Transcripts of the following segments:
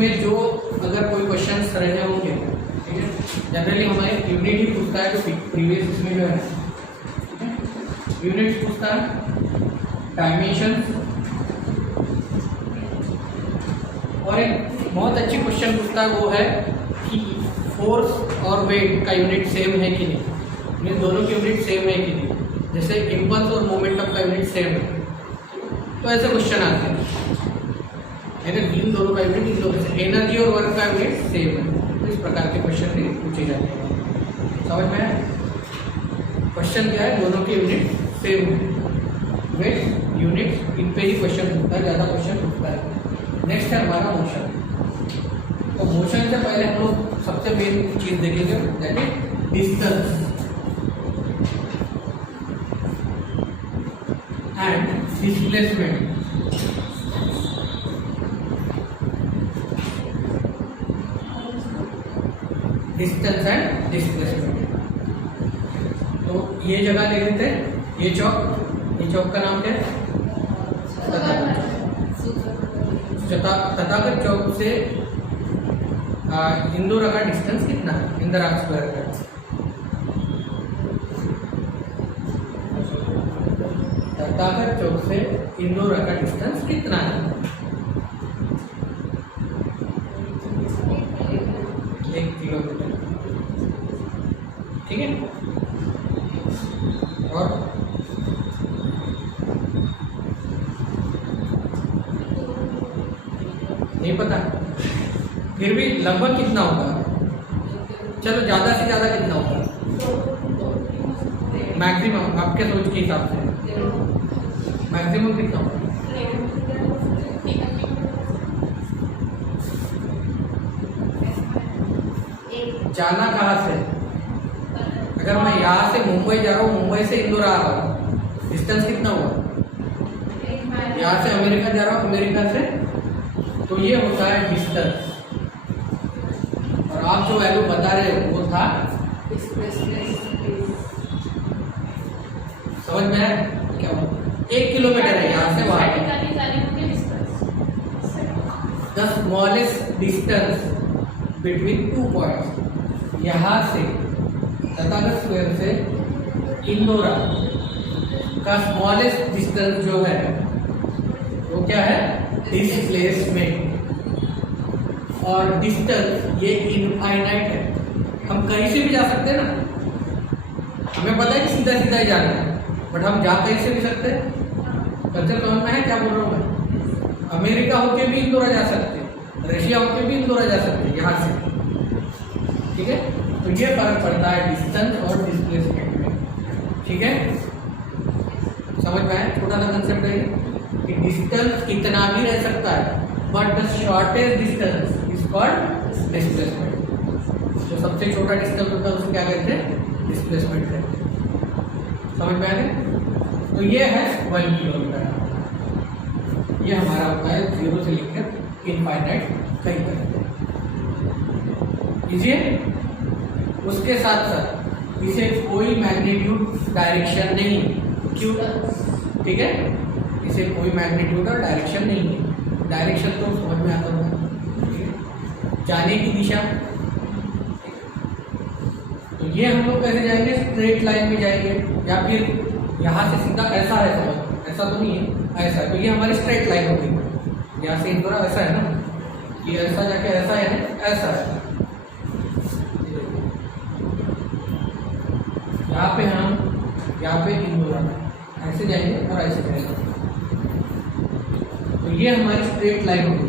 इसमें जो अगर कोई क्वेश्चन रहे होंगे, ठीक है, जनरली हमारे यूनिट ही पूछता है, जो प्रीवियस इसमें जो है, ठीक है, यूनिट पूछता है, डायमेंशन, और एक बहुत अच्छी क्वेश्चन पूछता है वो है कि फोर्स और वेट का यूनिट सेम है कि नहीं, इन दोनों की यूनिट सेम है कि नहीं, जैसे इम्पल्स और मोमेंटम का यूनिट सेम है, तो ऐसे क्वेश्चन आते हैं। अगर इन दोनों का यूनिट, इन दोनों से एनर्जी और वर्क का यूनिट सेम है, तो इस प्रकार के क्वेश्चन भी पूछे जाते हैं। समझ में आया? क्वेश्चन क्या है, दोनों के यूनिट सेम है, वेट यूनिट, इन पे ही क्वेश्चन पूछता है, ज़्यादा क्वेश्चन पूछता है। नेक्स्ट है हमारा मोशन। तो मोशन से पहले हम लोग सबसे मेन चीज देखेंगे, that is distance and displacement. Distance and displacement. तो ये जगह ले लेते हैं, ये चौक का नाम क्या है? तथागत चौक से इंदौर का डिस्टेंस कितना है इंदिरा स्क्वायर का? तथागत चौक से इंदौर का डिस्टेंस कितना है? 1 किलोमीटर, ठीक है। और नहीं पता, फिर भी लगभग कितना होगा? चलो ज़्यादा से ज़्यादा कितना होगा मैक्सिमम, आपके सोच के हिसाब से मैक्सिमम कितना होगा? जाना कहाँ से? अगर मैं यहाँ से मुंबई जा रहा हूँ, मुंबई से इंदौर आ रहा हूँ, डिस्टेंस कितना हुआ? यहाँ से अमेरिका जा रहा हूँ, अमेरिका से, तो ये होता है डिस्टेंस। और आप जो वैल्यू बता रहे हो वो था समझ में है क्या? 1 किलोमीटर है यहाँ से वहां, the smallest distance between 2 points. यहाँ से तथागत स्क्वायर से इंदौरा का स्मॉलेस्ट डिस्टेंस जो है वो क्या है? डिस्प्लेसमेंट। और डिस्टेंस ये इनफाइनाइट है, हम कहीं से भी जा सकते हैं ना, हमें पता है कि सीधा सीधा ही जाना है, बट हम जा कहीं से भी सकते हैं। कंसेप्ट समझ में है क्या बोल रहा हूँ मैं? अमेरिका होके भी इंदौरा जा सकते हैं, रशिया होके भी इंदौरा जा सकते हैं यहाँ से, ठीक है। तो ये फर्क पड़ता है डिस्टेंस और डिस्प्लेसमेंट में, ठीक है। समझ में आया? छोटा सा कंसेप्ट है कि डिस्टेंस कितना भी रह सकता है, but the shortest distance is called displacement. जो सबसे छोटा डिस्टेंस होता है उसे क्या कहते हैं? डिस्प्लेसमेंट कहते हैं। समझ में आ गया? तो ये है 1 किलोमीटर, ये हमारा होता है 0 से लेकर इनफाइनाइट कहीं तक। इसे उसके साथ साथ इसे कोई मैग्नीट्यूड डायरेक्शन नहीं, क्यों? ठीक है, इसे कोई मैग्नीट्यूड और डायरेक्शन नहीं है। डायरेक्शन तो समझ में आता होगा, ठीक है, जाने की दिशा। तो ये हम लोग कैसे जाएंगे? स्ट्रेट लाइन में जाएंगे, या फिर यहाँ से सीधा ऐसा है, समझ, ऐसा तो नहीं है, ऐसा। तो ये हमारी स्ट्रेट लाइन होगी, यहाँ से इंदौरा ऐसा है ना, ये ऐसा जाके ऐसा है ना, ऐसा है। यहाँ पे हम, यहाँ पे इंदौरा ऐसे जाएंगे और ऐसे जाएंगे, तो ये हमारी स्ट्रेट लाइन होगी।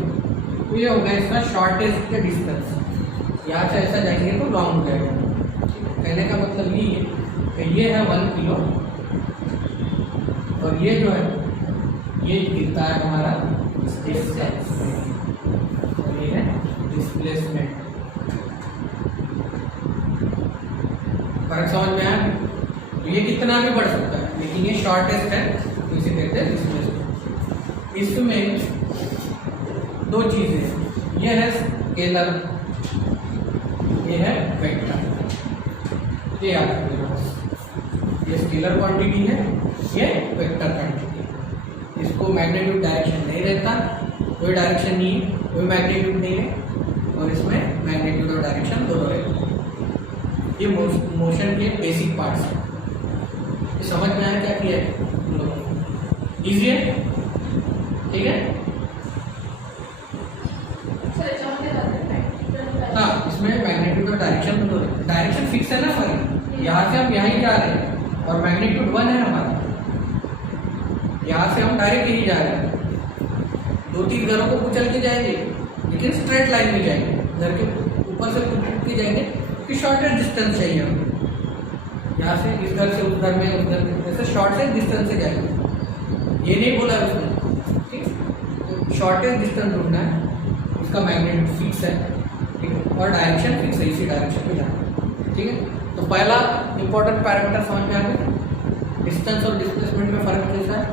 तो ये होगा इसका शॉर्टेस्ट डिस्टेंस। यहाँ से ऐसा जाएंगे तो लॉन्ग हो जाएगा। कहने का मतलब ये है कि ये है 1 किलो, और ये जो है ये गिरता है हमारा डिस्टेंस, और ये है डिस्प्लेसमेंट। फर्क समझ में आया? तो ये कितना भी बढ़ सकता है, लेकिन ये शॉर्टेस्ट है, तो इसे कहते हैं डिस्प्लेसमेंट। इसमें 2 चीजें, ये है स्केलर, ये है वेक्टर। ये याद रखिएगा, ये स्केलर क्वांटिटी है, ये वेक्टर क्वांटिटी है। इसको मैग्नीट्यूड डायरेक्शन नहीं रहता, कोई डायरेक्शन नहीं है, कोई मैग्नीट्यूड नहीं है और इसमें मैग्नीट्यूड और डायरेक्शन दोनों रहेगा। ये मोशन के बेसिक पार्ट्स हैं। ये समझ में आया क्या किया है हम लोगों ने? इजी है, ठीक है। हाँ, इसमें मैग्नीट्यूड और डायरेक्शन दोनों रहेगा। डायरेक्शन फिक्स है ना हमारी, यहाँ से हम यहीं जा रहे हैं और मैग्नीट्यूड 1 है हमारा, यहाँ से हम डायरेक्ट यहीं जा रहे हैं। 2-3 घरों को कुचल के जाएंगे लेकिन स्ट्रेट लाइन में जाएंगे, घर के ऊपर से कुछ के जाएंगे कि शॉर्टेस्ट डिस्टेंस चाहिए हमें। यहाँ से इस घर से उस घर में, उस घर में, ऐसे शॉर्टेस्ट डिस्टेंस से जाएंगे। ये नहीं बोला है उसने, ठीक है। तो शॉर्टेस्ट डिस्टेंस ढूंढना है, उसका मैग्नीट्यूड फिक्स है, ठीक है, और डायरेक्शन फिक्स है, इसी डायरेक्शन में जाना है, ठीक है। तो पहला इंपॉर्टेंट पैरामीटर समझ में आ गया। डिस्टेंस और डिस्प्लेसमेंट में फर्क कैसा है।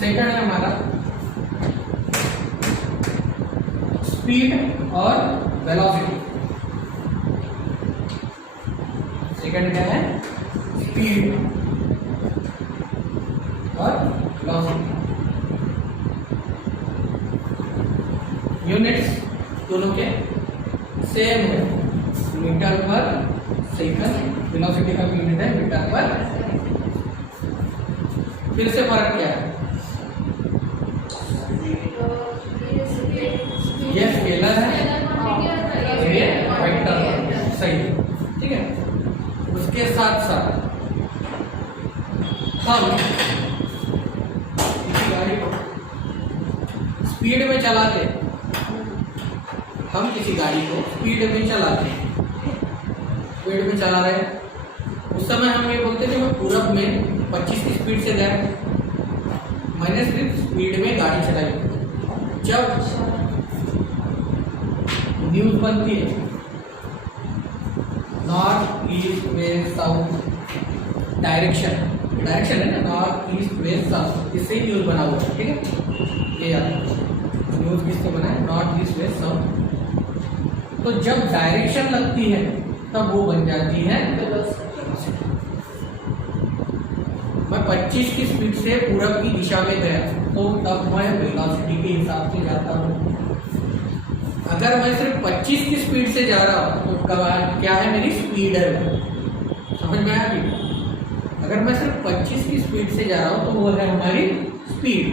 सेकंड है हमारा स्पीड और वेलोसिटी। सेकंड क्या है, स्पीड और वेलोसिटी। यूनिट्स दोनों के सेम है, मीटर पर सेकंड। वेलोसिटी का यूनिट है मीटर पर। फिर से फर्क क्या है, ये स्केलर है, ये वेक्टर है, सही है, ठीक है। उसके साथ साथ हम किसी गाड़ी को स्पीड में चलाते, हम किसी गाड़ी को स्पीड में चलाते हैं, स्पीड में चला रहे हैं, उस समय हम ये बोलते थे मैं पूरब में 25 की स्पीड से गया, मैंने सिर्फ स्पीड में गाड़ी चलाई। जब न्यूज बनती है north east west south direction है ना, नॉर्थ ईस्ट वेस्ट साउथ, इससे ही न्यूज बना हुआ है, ठीक है। ये याद न्यूज किससे बना है, नॉर्थ ईस्ट वेस्ट साउथ। तो जब डायरेक्शन लगती है तब वो बन जाती है वेलोसिटी। मैं 25 की स्पीड से पूरब की दिशा में गया तो तब मैं वेलोसिटी के हिसाब से जाता हूँ। अगर मैं सिर्फ 25 की स्पीड से जा रहा हूँ तो क्या है, मेरी स्पीड है। समझ में आया अभी? अगर मैं सिर्फ 25 की स्पीड से जा रहा हूँ तो वो है हमारी स्पीड।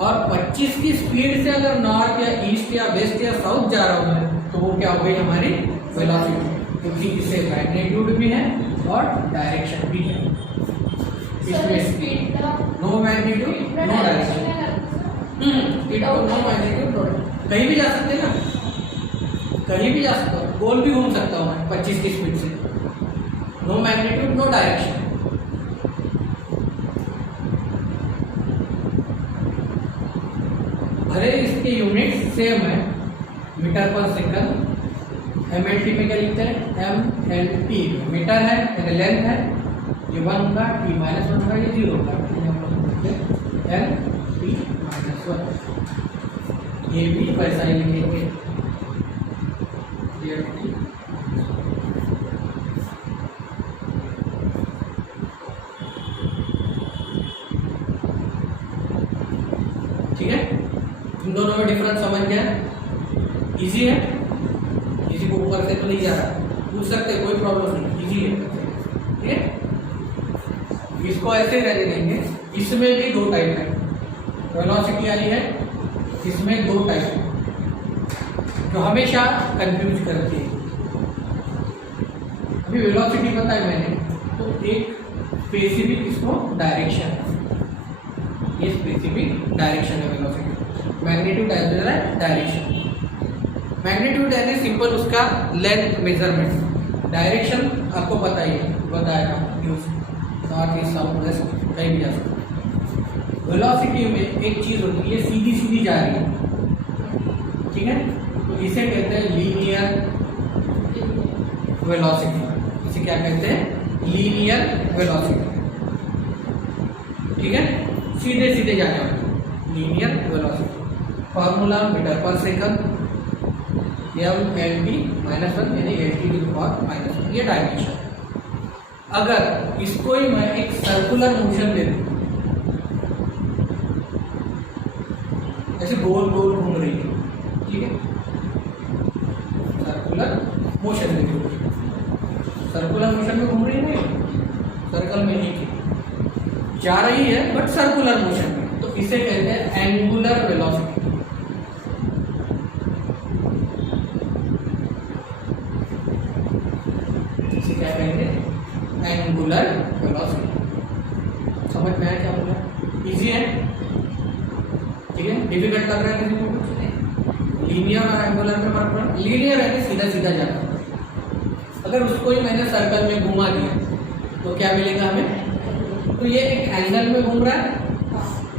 और 25 की स्पीड से अगर नॉर्थ या ईस्ट या वेस्ट या साउथ जा रहा हूँ मैं, तो वो क्या हो गई हमारी वेलोसिटी, क्योंकि इसे मैग्नीट्यूड भी है और डायरेक्शन भी है। इसमें speed no magnitude no direction, speed no magnitude no, कहीं भी जा सकते हैं ना, कहीं भी जा सकता हूँ, गोल भी घूम सकता हूँ मैं 25 की स्पीड से। No magnitude no direction. भले इसके यूनिट सेम है, मीटर पर सेकंड। MLT में क्या लिखते हैं, MLT मीटर है, लेंथ है, ये 1 होगा, T -1 होगा, ये 0 होगा, LT -1। ये भी वैसा ही लिखेंगे, ठीक है। इन दोनों में डिफरेंस समझ गया, इजी है, किसी को ऊपर से तो नहीं जा रहा, पूछ सकते, कोई प्रॉब्लम नहीं, इजी है, ठीक है। इसको ऐसे रहने देंगे। इसमें भी 2 टाइप है, वेलोसिटी आई है, इसमें 2 टाइप है जो हमेशा कंफ्यूज करती है। अभी वेलोसिटी बताया मैंने, तो एक स्पेसिफिक इसको डायरेक्शन है, ये स्पेसिफिक डायरेक्शन है velocity. Magnitude as well as direction. Magnitude यानी सिंपल उसका लेंथ मेजरमेंट, डायरेक्शन आपको पता ही है, बताया news north east south west कहीं भी जा सकते। वेलोसिटी में एक चीज होती है, ये सीधी सीधी जा रही है, ठीक है, तो इसे कहते हैं लीनियर वेलोसिटी। इसे क्या कहते हैं, लीनियर वेलोसिटी, ठीक है, सीधे सीधे जाने वाली लीनियर वेलोसिटी। फॉर्मूला मीटर पर सेकंड, MLT -1 यानी LT की पावर -1, ये डायरेक्शन। अगर इसको ही मैं एक सर्कुलर मोशन दे दूं, जैसे गोल गोल घूम रही है, ठीक है, सर्कुलर मोशन में घूम रही है, सर्कुलर मोशन में घूम रही है, नहीं सर्कल में नहीं जा रही है बट सर्कुलर मोशन में, तो इसे कहते हैं एंगुलर वेलोसिटी। इसे क्या कहेंगे? Angular velocity. समझ में आया क्या बोला? इजी है, ठीक है, डिफिकल्ट लग रहा है किसी को कुछ? लीनियर और एंगुलर में फर्क पड़ा? लीनियर है कि सीधा सीधा जाता है, अगर उसको ही मैंने सर्कल में घुमा दिया तो क्या मिलेगा हमें? तो ये एक एंगल में घूम रहा है,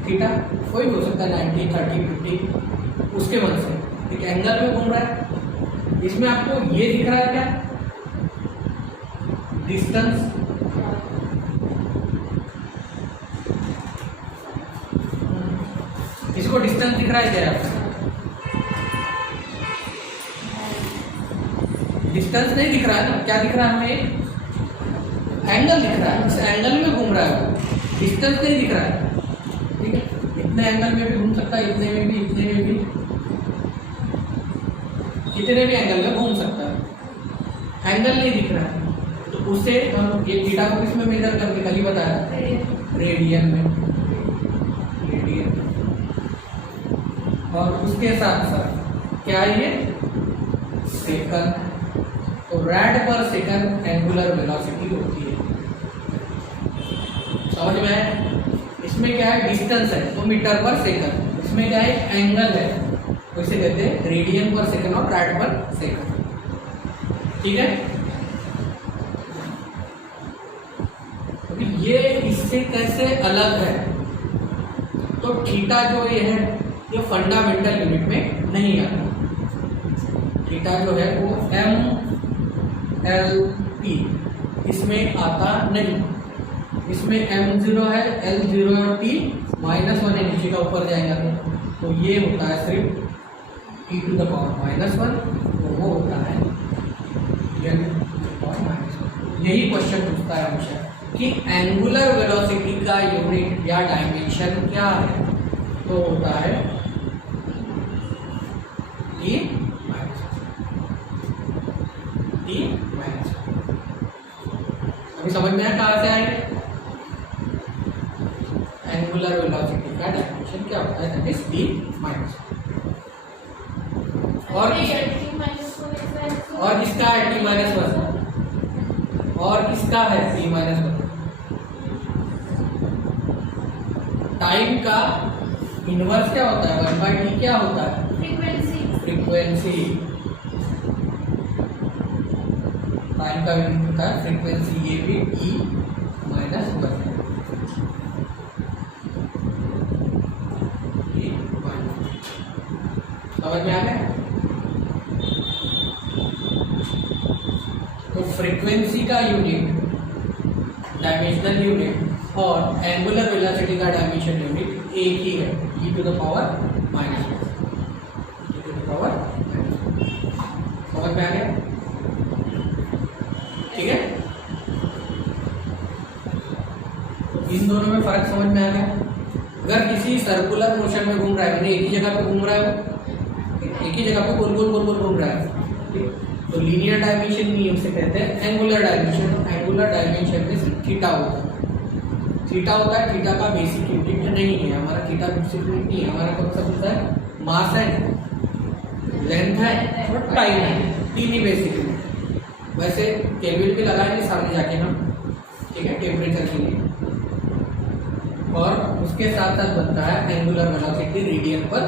थीटा, कोई भी हो सकता है 90, 30, 50, उसके मन से एक एंगल में घूम रहा है। इसमें आपको ये दिख रहा है क्या? डिस्टेंस, इसको डिस्टेंस दिख रहा है क्या आपको? डिस्टेंस नहीं दिख रहा है ना, क्या दिख रहा है हमें? एंगल दिख रहा है, इस एंगल में घूम रहा है वो, डिस्टेंस नहीं दिख रहा है, ठीक है। इतने एंगल में भी घूम सकता है, इतने में भी, इतने में भी, कितने भी एंगल में घूम सकता है, एंगल नहीं दिख रहा है, तो उससे हम ये थीटा को किसमें मेजर करके कल ही बताया, रेडियन में, रेडियन। और उसके साथ साथ क्या है ये? सेकंड। तो रैड पर सेकंड एंगुलर वेलोसिटी होती है। समझ में आया? इसमें क्या है? डिस्टेंस है तो मीटर पर सेकंड, इसमें क्या है? एंगल है, तो इसे कहते हैं रेडियन पर सेकंड और रैड पर सेकंड, ठीक है। तो ये इससे कैसे अलग है? तो थीटा जो ये है ये फंडामेंटल यूनिट में नहीं आता, थीटा जो है वो MLP इसमें आता नहीं, इसमें M0 है, L0 और T -1 है, नीचे का ऊपर जाएगा तो ये होता है सिर्फ e⁻⁻1, तो वो होता है n⁻⁻1। यही क्वेश्चन पूछता है हमेशा कि एंगुलर वेलोसिटी का यूनिट या डायमेंशन क्या है, तो होता है T-, अभी समझ में आया कहाँ से आएंगे? एंगुलर वेलोसिटी का डायमेंशन क्या होता है? That is T-। और किसका है T-1? और किसका है T-1? टाइम का इनवर्स क्या होता है? 1/t क्या होता है? फ्रीक्वेंसी। टाइम का यूनिट होता है फ्रीक्वेंसी, ये भी T-1। समझ में आ गया? तो फ्रीक्वेंसी का यूनिट, डायमेंशनल यूनिट और एंगुलर वेलोसिटी का डायमेंशन यूनिट एक ही है, e⁻⁻1। समझ में आ गया? ठीक है, इन दोनों में फर्क समझ में आ गया। अगर किसी सर्कुलर मोशन में घूम रहा है, एक ही जगह पे घूम रहा है, वो एक ही जगह पे गोल गोल गोल गोल घूम रहा है, तो लीनियर डायमेंशन नहीं, उसे कहते हैं एंगुलर डायमेंशन। एंगुलर डायमेंशन में सिर्फ थीटा होता है, थीटा होता है, थीटा का बेसिक यूनिट नहीं है हमारा, थीटा बेसिक यूनिट नहीं है हमारा, कौन सा होता है? मास है, लेंथ है और टाइम है, तीन ही बेसिक यूनिट। वैसे केल्विन पे लगाएंगे सामने जाके हम, ठीक है, टेम्परेचर के लिए। और उसके साथ साथ बनता है एंगुलर वेलोसिटी रेडियन पर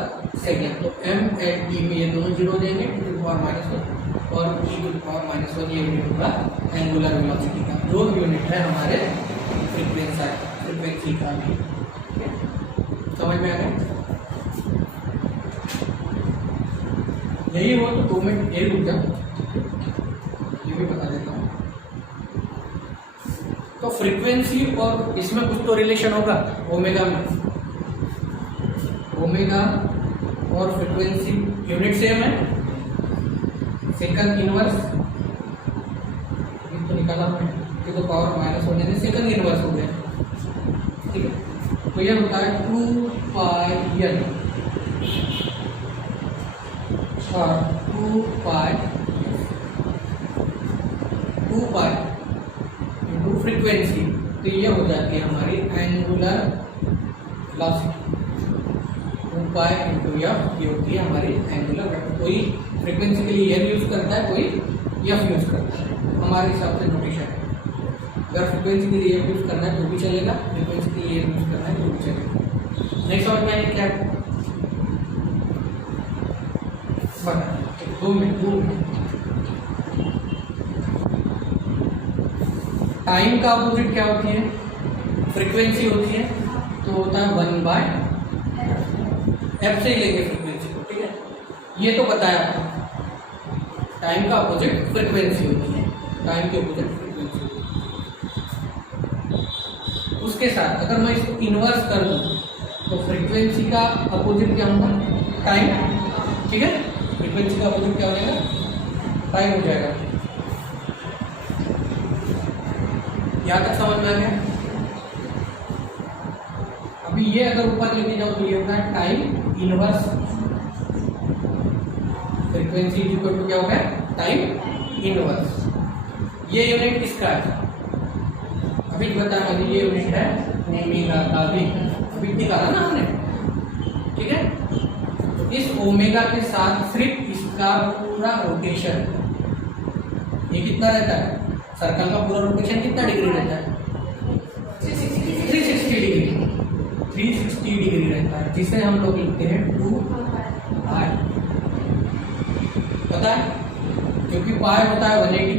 सेकेंड। तो m/t में ये दोनों जीरो देंगे, T⁻⁻1 और e⁻⁻1 ये यूनिट होगा एंगुलर वेलोसिटी का, जो यूनिट है हमारे फ्रीक्वेंसी का भी। समझ में आ गया? यही हो तो 2 मिनट ये रुक जाओ, ये भी बता देता हूँ। तो फ्रीक्वेंसी और इसमें कुछ तो रिलेशन होगा ओमेगा में, ओमेगा और फ्रीक्वेंसी यूनिट सेम है, सेकंड इनवर्स तो निकाला हमने, e⁻⁻1 होने से सेकंड इनवर्स हो गया, ठीक है। तो ये होता है 2πn, और 2 पाई इंटू फ्रीक्वेंसी, तो ये हो जाती है हमारी angular velocity. 2 pi into F, ये होती है हमारी एंगुलर वेलोसिटी। कोई फ्रीक्वेंसी के लिए एल यूज़ करता है, कोई एफ यूज़ करता है, हमारे हिसाब से नोटेशन है। अगर फ्रीक्वेंसी के लिए एफ यूज़ करना है तो भी चलेगा, फ्रीक्वेंसी के लिए एल यूज़ करना है तो भी चलेगा। नहीं समझ में आया क्या? बता 2 मिनट। टाइम का अपोजिट क्या होती है? फ्रीक्वेंसी होती है, तो होता है 1/f से ही लेंगे फ्रीक्वेंसी को, ठीक है। ये तो बताया आपको, टाइम का अपोजिट फ्रीक्वेंसी होती है, टाइम के अपोजिट फ्रीक्वेंसी होती है। उसके साथ अगर मैं इसको इन्वर्स कर दूं तो फ्रीक्वेंसी का अपोजिट क्या होगा? टाइम, ठीक है। फ्रीक्वेंसी का अपोजिट क्या हो जाएगा? टाइम हो जाएगा। यहाँ तक समझ में आ गया? अभी ये अगर ऊपर लेके जाओ तो ये होता है time inverse frequency equal to क्या हो गया? Time inverse. ये यूनिट किसका है? अभी बताया मैंने, ये यूनिट है ओमेगा का भी, अभी निकाला ना हमने, ठीक है। तो इस ओमेगा के साथ सिर्फ इसका पूरा रोटेशन, ये कितना रहता है? सर्कल का पूरा रोटेशन कितना डिग्री रहता है? 360 डिग्री, 360 डिग्री रहता है, जिसे हम लोग लिखते हैं 2π। पता है, क्योंकि पाई होता है 180,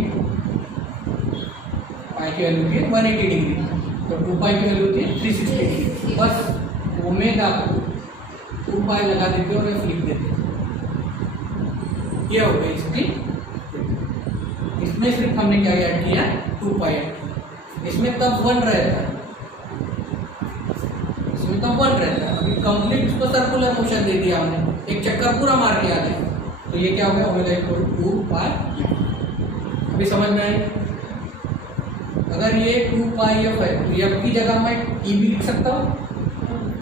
पाई की वैल्यू होती है 180 डिग्री, तो 2π की वैल्यू होती है 360 डिग्री। बस ओमेगा को 2π लगा देते और एफ लिख देते, ये हो गई इसकी। इसमें सिर्फ हमने क्या ऐड किया? 2π ऐड किया। इसमें तब 1 रहता है, इसमें तब 1 रहता है। अभी कंप्लीट इसको सर्कुलर मोशन दे दिया हमने, एक चक्कर पूरा मार के आ गया, तो ये क्या हो गया? Omega equal to 2π। अभी समझ में आई? अगर ये 2πf है तो एफ की जगह मैं टी भी लिख सकता हूँ।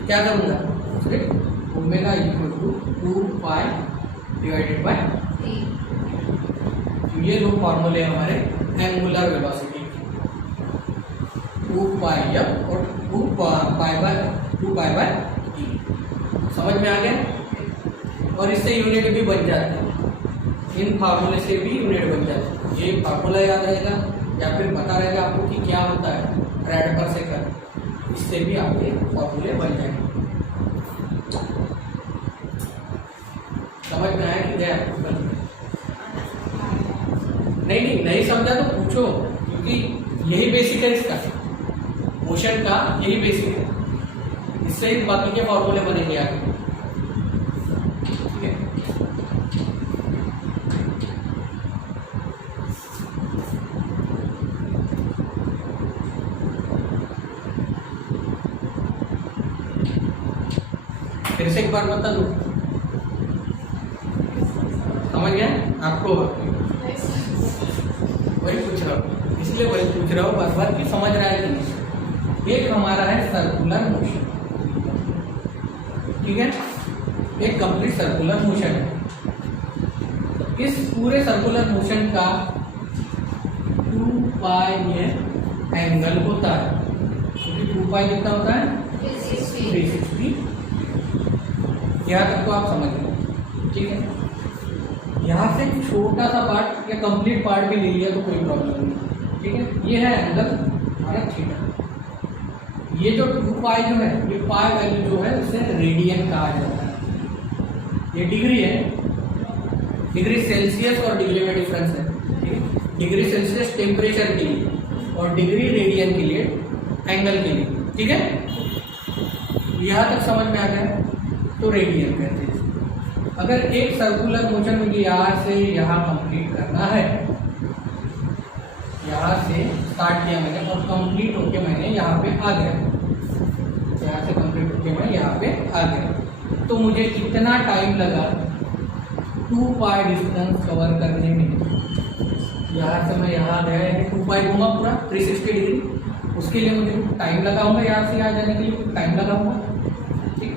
क्या करूँगा? सिर्फ omega equal to 2π divided by T. ये दो फॉर्मूले हमारे एंगुलर वेलोसिटी, 2πf और 2π बाय टी। समझ में आ गया? और इससे यूनिट भी बन जाती है, इन फार्मूले से भी यूनिट बन जाती है। ये फार्मूला याद रहेगा या फिर पता रहेगा आपको कि क्या होता है रेड पर सेकंड, इससे भी आपके फॉर्मूले बन जाएंगे। समझ में आया कि क्या? नहीं समझा तो पूछो, क्योंकि यही बेसिक है इसका, मोशन का यही बेसिक है, इससे ही बाकी के फॉर्मूले बनेंगे आगे, ठीक है। फिर से एक बार बता दूं, समझ गया आपको? वही पूछ रहा हूँ, इसलिए वही पूछ रहा हूँ बार बार कि समझ रहा है कि नहीं। एक हमारा है सर्कुलर मोशन, ठीक है, एक कंप्लीट सर्कुलर मोशन है। इस पूरे सर्कुलर मोशन का 2π एंगल होता है, क्योंकि 2π कितना होता है? 360। यहाँ तक तो आप समझ लो, ठीक है। यहाँ से छोटा सा पार्ट या कंप्लीट पार्ट भी ले लिया तो कोई प्रॉब्लम नहीं, ठीक है। ये है एंगल हमारा थीटा। ये जो 2π जो है, ये पाई वैल्यू जो है उसे रेडियन कहा जाता है। ये डिग्री है, डिग्री सेल्सियस और डिग्री में डिफरेंस है, ठीक है। डिग्री सेल्सियस टेम्परेचर के लिए और डिग्री रेडियन के लिए, एंगल के लिए, ठीक है। यहाँ तक समझ में आ गया? तो रेडियन कहते हैं। अगर एक सर्कुलर मोशन मुझे यहाँ से यहाँ कंप्लीट करना है, यहाँ से स्टार्ट किया मैंने और कंप्लीट होके मैंने यहाँ पे आ गया, यहाँ से कंप्लीट होके मैं यहाँ पे आ गया, तो मुझे कितना टाइम लगा 2π डिस्टेंस कवर करने में? यहाँ से मैं यहाँ गया, यानी 2π घूमा पूरा 360 डिग्री, उसके लिए मुझे टाइम लगाऊंगा, यहाँ से यहाँ जाने के लिए टाइम लगाऊंगा, ठीक।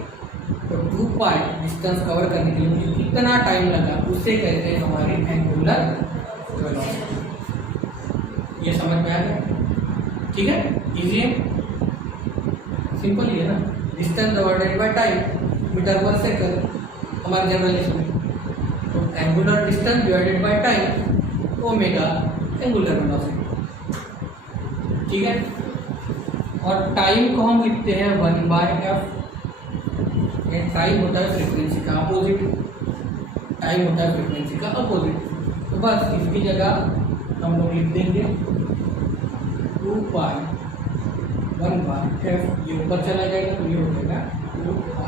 तो 2π पाई डिस्टेंस कवर करने के लिए मुझे कितना टाइम लगा, उससे कहते हैं हमारी एंगुलर वेलोसिटी। ये समझ में आ गया? ठीक है, इजी है, सिंपल ही है ना। Distance divided by time, metre पर सेकंड हमारे जनरल इसमें, तो angular distance divided by time omega angular velocity. ठीक है, और टाइम को हम लिखते हैं 1/f। टाइम होता है फ्रीक्वेंसी का अपोजिट, टाइम होता है फ्रीक्वेंसी का अपोजिट, तो बस इसकी जगह हम लोग लिख देंगे 2 1/f। ये ऊपर चला जाएगा तो ये हो जाएगा 2π,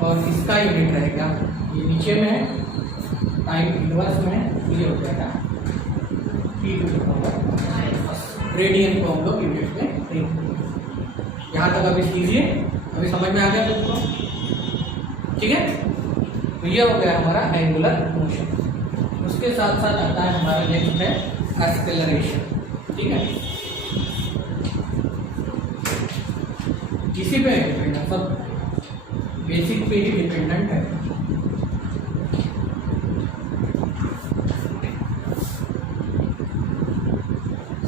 और इसका यूनिट रहेगा, ये नीचे में है, टाइम इनवर्स में है, ये हो जाएगा t⁻⁻, रेडियन को हम लोग यूनिट में लिखेंगे। यहाँ तक अभी कीजिए, अभी समझ में आ गया सबको? ठीक है, तो ये हो गया हमारा एंगुलर मोशन। उसके साथ साथ आता है हमारा नेक्स्ट है एक्सेलरेशन। ठीक है, किसी पे डिपेंडेंट, सब बेसिक पे ही डिपेंडेंट है।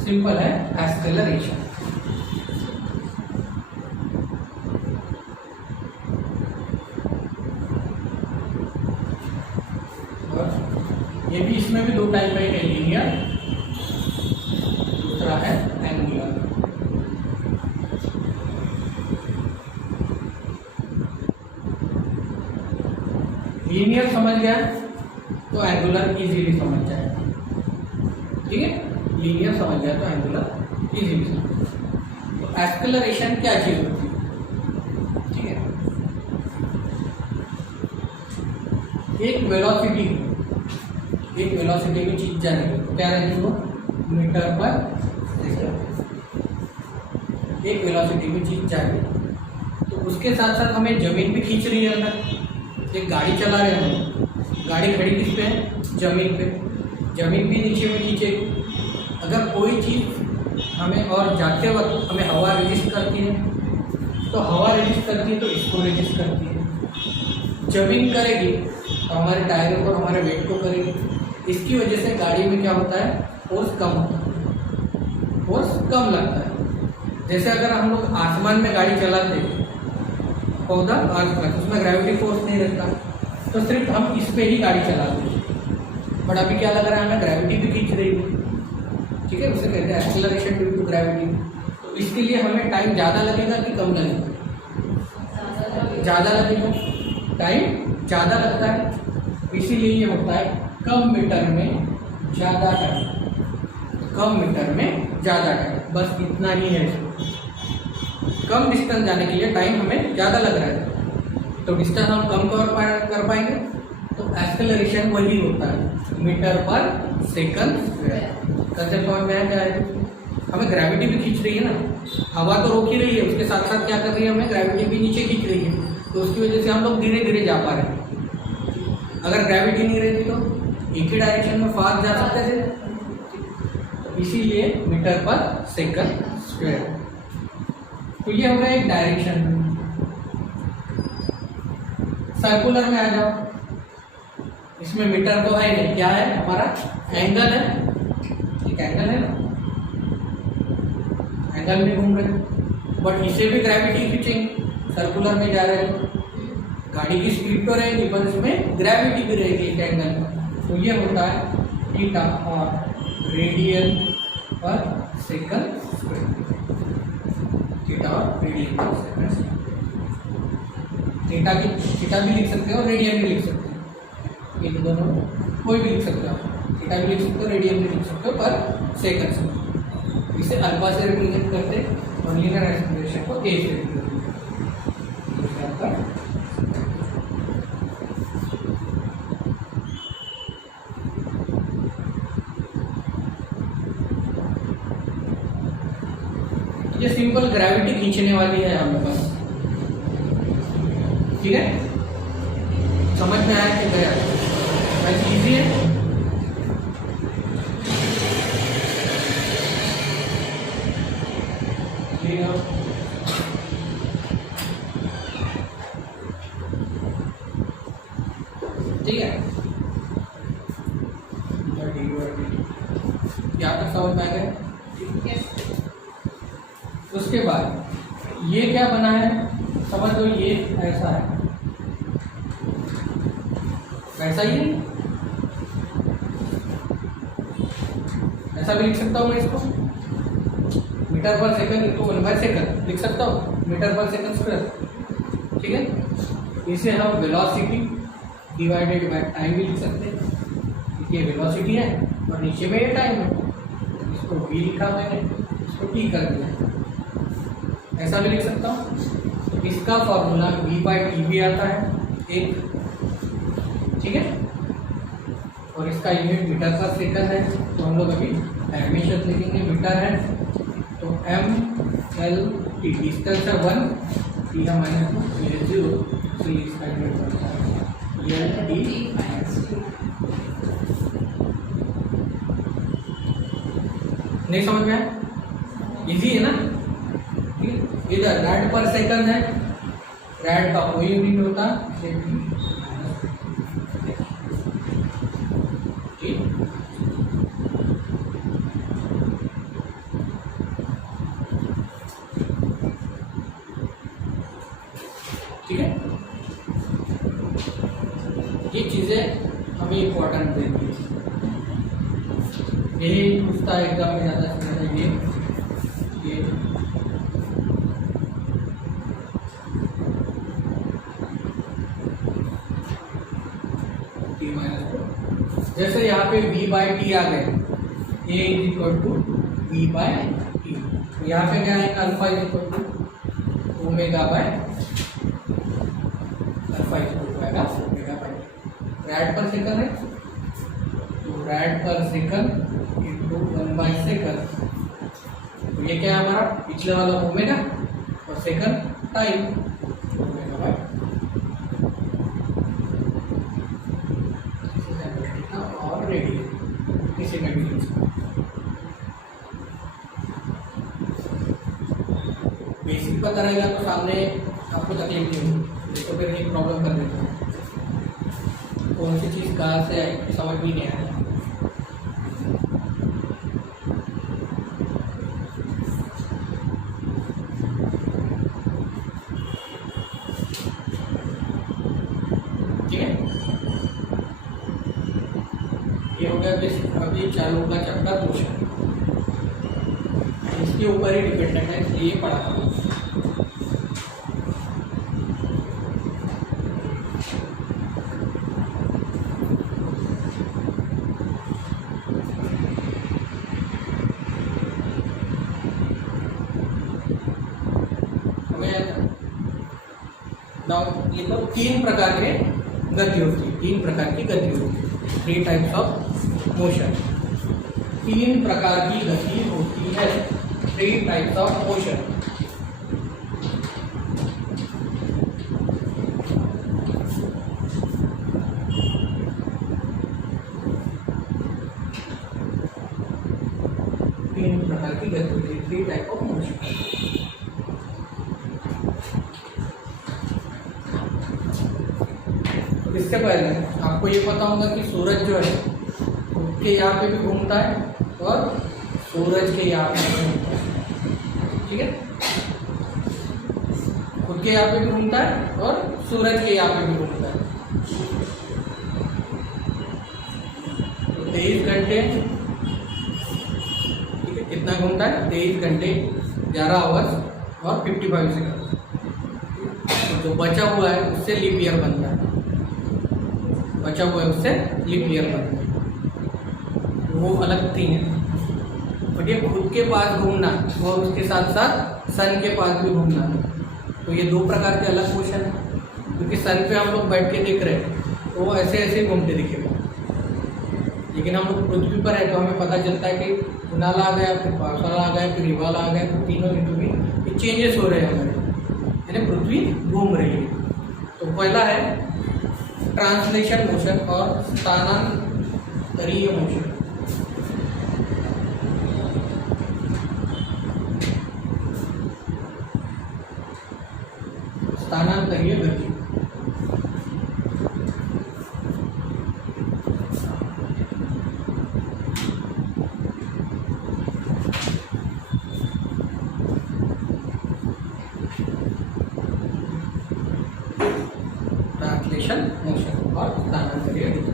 सिंपल है एक्सेलरेशन। ये भी, इसमें भी दो टाइप है, लीनियर, दूसरा है एंगुलर। लीनियर समझ गया तो एंगुलर इजीली समझ जाएगा। ठीक है, लीनियर समझ गया तो एंगुलर इजीली समझ। तो एक्सेलरेशन क्या चीज होती है? ठीक है, एक वेलोसिटी में चीज जा रही है, क्या रहेगी वो? मीटर पर सेकंड। एक वेलोसिटी में चीज जा रही है, तो उसके साथ साथ हमें जमीन भी खींच रही है अंदर। एक गाड़ी चला रहे हैं हम, गाड़ी खड़ी किस पे है? जमीन पे, जमीन भी नीचे में खींचेगी। अगर कोई चीज हमें, और जाते वक्त हमें हवा रेजिस्ट करती है, तो हवा रेजिस्ट करती है तो इसको रेजिस्ट करती है। जमीन करेगी तो हमारे टायरों पर हमारे वेट को करेगी। इसकी वजह से गाड़ी में क्या होता है? फोर्स कम होता है, फोर्स कम लगता है। जैसे अगर हम लोग आसमान में गाड़ी चलाते पौधा अर्थ, उसमें ग्रेविटी फोर्स नहीं रहता, तो सिर्फ हम इस पे ही गाड़ी चलाते हैं। बट अभी क्या लग रहा है? हमें ग्रेविटी भी खींच रही है। ठीक है, उसे कहते हैं एक्सेलरेशन ड्यू टू ग्रेविटी। तो इसके लिए हमें टाइम ज़्यादा लगेगा कि कम लगेगा? ज़्यादा लगेगा, टाइम ज़्यादा लगता है, इसीलिए ये होता है कम मीटर में ज़्यादा टाइम। कम मीटर में ज़्यादा टाइम, बस इतना ही है। कम डिस्टेंस जाने के लिए टाइम हमें ज़्यादा लग रहा है, तो डिस्टेंस हम कम कर पाएंगे, तो एक्सेलरेशन वही होता है मीटर पर सेकंड स्क्वायर। कंसेप्ट समझ में आया क्या है? हमें ग्रेविटी भी खींच रही है ना, हवा तो रोक ही रही है, उसके साथ साथ क्या कर रही है? हमें ग्रेविटी भी नीचे खींच रही है, तो उसकी वजह से हम लोग धीरे धीरे जा पा रहे हैं। अगर ग्रेविटी नहीं रहती तो एक ही डायरेक्शन में फास्ट जा सकते थे, तो इसीलिए मीटर पर सेकंड स्क्वायर। तो ये हो गया एक डायरेक्शन। सर्कुलर में आ जाओ, इसमें मीटर तो है नहीं, क्या है हमारा? एंगल है, एक एंगल है ना, एंगल में घूम रहे, बट इसे भी ग्रेविटी खींचेंगे। सर्कुलर में जा रहे हैं, गाड़ी की स्पीड तो रहेगी पर इसमें ग्रेविटी भी रहेगी एक एंगल में। तो ये होता है थीटा और रेडियन पर सेकंड स्क्वायर। थीटा और रेडियन पर सेकंड स्क्वायर। थीटा भी लिख सकते हो और रेडियन भी लिख सकते हो, ये दोनों कोई भी लिख सकते हो। थीटा भी लिख सकते हो, रेडियन भी लिख सकते हो, पर सेकंड स्क्वायर। इसे अल्फा से रिप्रेजेंट करते हैं और लीनियर एक्सेलरेशन को ए से रिप्रेजेंट करते हैं। ये सिंपल ग्रेविटी खींचने वाली है हमारे पास। ठीक है, समझ में आया कि गया? वैसे इजी है। ठीक है, यहाँ तक समझ में आ गया। उसके बाद ये क्या बना है, समझ लो ये ऐसा है, ऐसा ही है, ऐसा भी लिख सकता हूँ मैं इसको, मीटर पर सेकंड तो 1/सेकंड लिख सकता हूँ, मीटर पर सेकंड स्क्वायर। ठीक है, इसे हम वेलोसिटी डिवाइडेड बाय टाइम भी लिख सकते हैं। ये वेलोसिटी है और नीचे में ये टाइम है, इसको v लिखा मैंने, इसको t कर दिया, ऐसा भी लिख सकता हूँ। इसका फॉर्मूला v/t भी आता है एक, ठीक है, और इसका यूनिट मीटर पर सेकंड है, तो हम लोग अभी हमेशा लिखेंगे मीटर है, तो m/l/t डिस्टेंस है 1, t है -2, ये 0, इसलिए इसका यूनिट बनता है l/t। नहीं समझ में आया? इजी है ना? इधर रैड पर सेकंड है, रैड का कोई यूनिट होता है, ठीक है। ये चीजें हमें इम्पोर्टेंट देती है, यही पूछता है एग्जाम में ज़्यादा से ज़्यादा, ये जैसे यहाँ पे v/t आ गए, a = v/t, यहाँ पे क्या है, अल्फा = ओमेगा/α रैड पर सेकंड है, तो रैड पर सेकंड × 1/सेकंड, तो ये क्या है हमारा, पिछले वाला ओमेगा और सेकंड टाइम, ओमेगा/, और रेडियन, किसी में भी बेसिक पता रहेगा तो सामने आपको तकलीफ नहीं होगी, तो फिर ये प्रॉब्लम कर देता है, कौन सी चीज़ कहाँ से आई समझ भी नहीं आया। ठीक है, ये हो गया बेसिक। अभी चालू का चैप्टर मोशन, इसके ऊपर ही डिपेंडेंट है, इसलिए ये पढ़ा था। ये तो 3 प्रकार के गति होती है, 3 प्रकार की गति होती है, 3 टाइप्स ऑफ मोशन, 3 प्रकार की गति होती है, 3 टाइप्स ऑफ मोशन। तीन प्रकार की गति होती है, 3 टाइप ऑफ मोशन। इससे पहले आपको ये पता होगा कि सूरज जो है उसके यहाँ पे भी घूमता है और सूरज के यहाँ पे भी घूमता है, ठीक है, खुद के यहाँ पे भी घूमता है और सूरज के यहाँ पे भी घूमता है। तो 23 घंटे, ठीक है, कितना घूमता है, 23 घंटे 11 आवर्स और 55 सेकंड। तो जो बचा हुआ है उससे लीप ईयर बनता है, बचा हुआ है उससे लीप ईयर बनता है, वो अलग थिंग है। बट ये खुद के पास घूमना और उसके साथ साथ सन के पास भी घूमना, तो ये 2 प्रकार के अलग मोशन है। क्योंकि सन पे हम लोग बैठ के देख रहे हैं तो वो ऐसे ऐसे घूमते दिखेगा, लेकिन हम लोग पृथ्वी पर है तो हमें पता चलता है कि उनाला आ गया, फिर पावसाला आ गया, फिर हिवाला आ गया, तो तीनों ऋतु में ये चेंजेस हो रहे हैं हमारे, यानी पृथ्वी घूम रही है। तो पहला है ट्रांसलेशन मोशन और स्थानांतरीय मोशन। स्थानांतरीय गति, ट्रांसलेशन मोशन और स्थानांतरीय गति,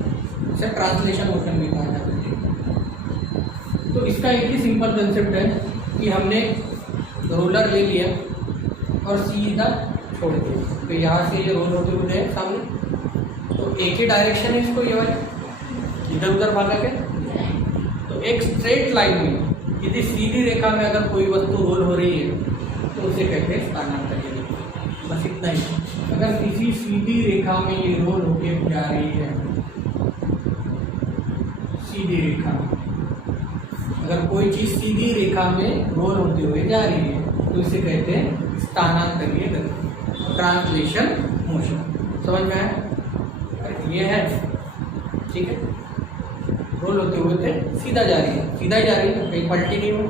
इसे ट्रांसलेशन मोशन भी कहा जाता है। तो इसका एक ही सिंपल कंसेप्ट है कि हमने रोलर ले लिया और सीधा छोड़ दिया, तो यहाँ से ये रोल होते हुए गए सामने, तो एक ही डायरेक्शन है इसको, ये वाला इधर उधर भागा के। तो एक स्ट्रेट लाइन में यदि सीधी रेखा में अगर कोई वस्तु रोल हो रही है तो उसे कहते हैं स्थानांतरीय गति। बस इतना ही। अगर किसी सीधी रेखा में ये रोल होके जा रही है, सीधी रेखा, अगर कोई चीज सीधी रेखा में रोल होते हुए जा रही है तो इसे कहते हैं स्थानांतरीय गति, ट्रांसलेशन मोशन। समझ में आया? ये है, ठीक है, रोल होते हुए थे सीधा जा रही है, सीधा जा रही है, कहीं पलटी नहीं हो।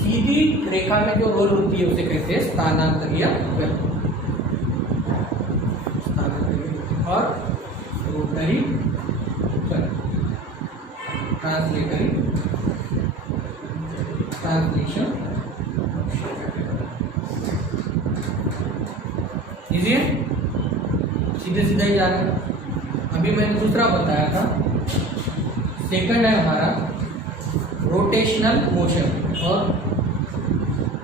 सीधी रेखा में जो रोल होती है उसे कहते हैं स्थानांतरीय गति। और रोटरी ट्रांसलेटरी ट्रांसलेशन इजी है, सीधे सीधा ही जा रहा है। अभी मैंने दूसरा बताया था, सेकंड है हमारा रोटेशनल मोशन और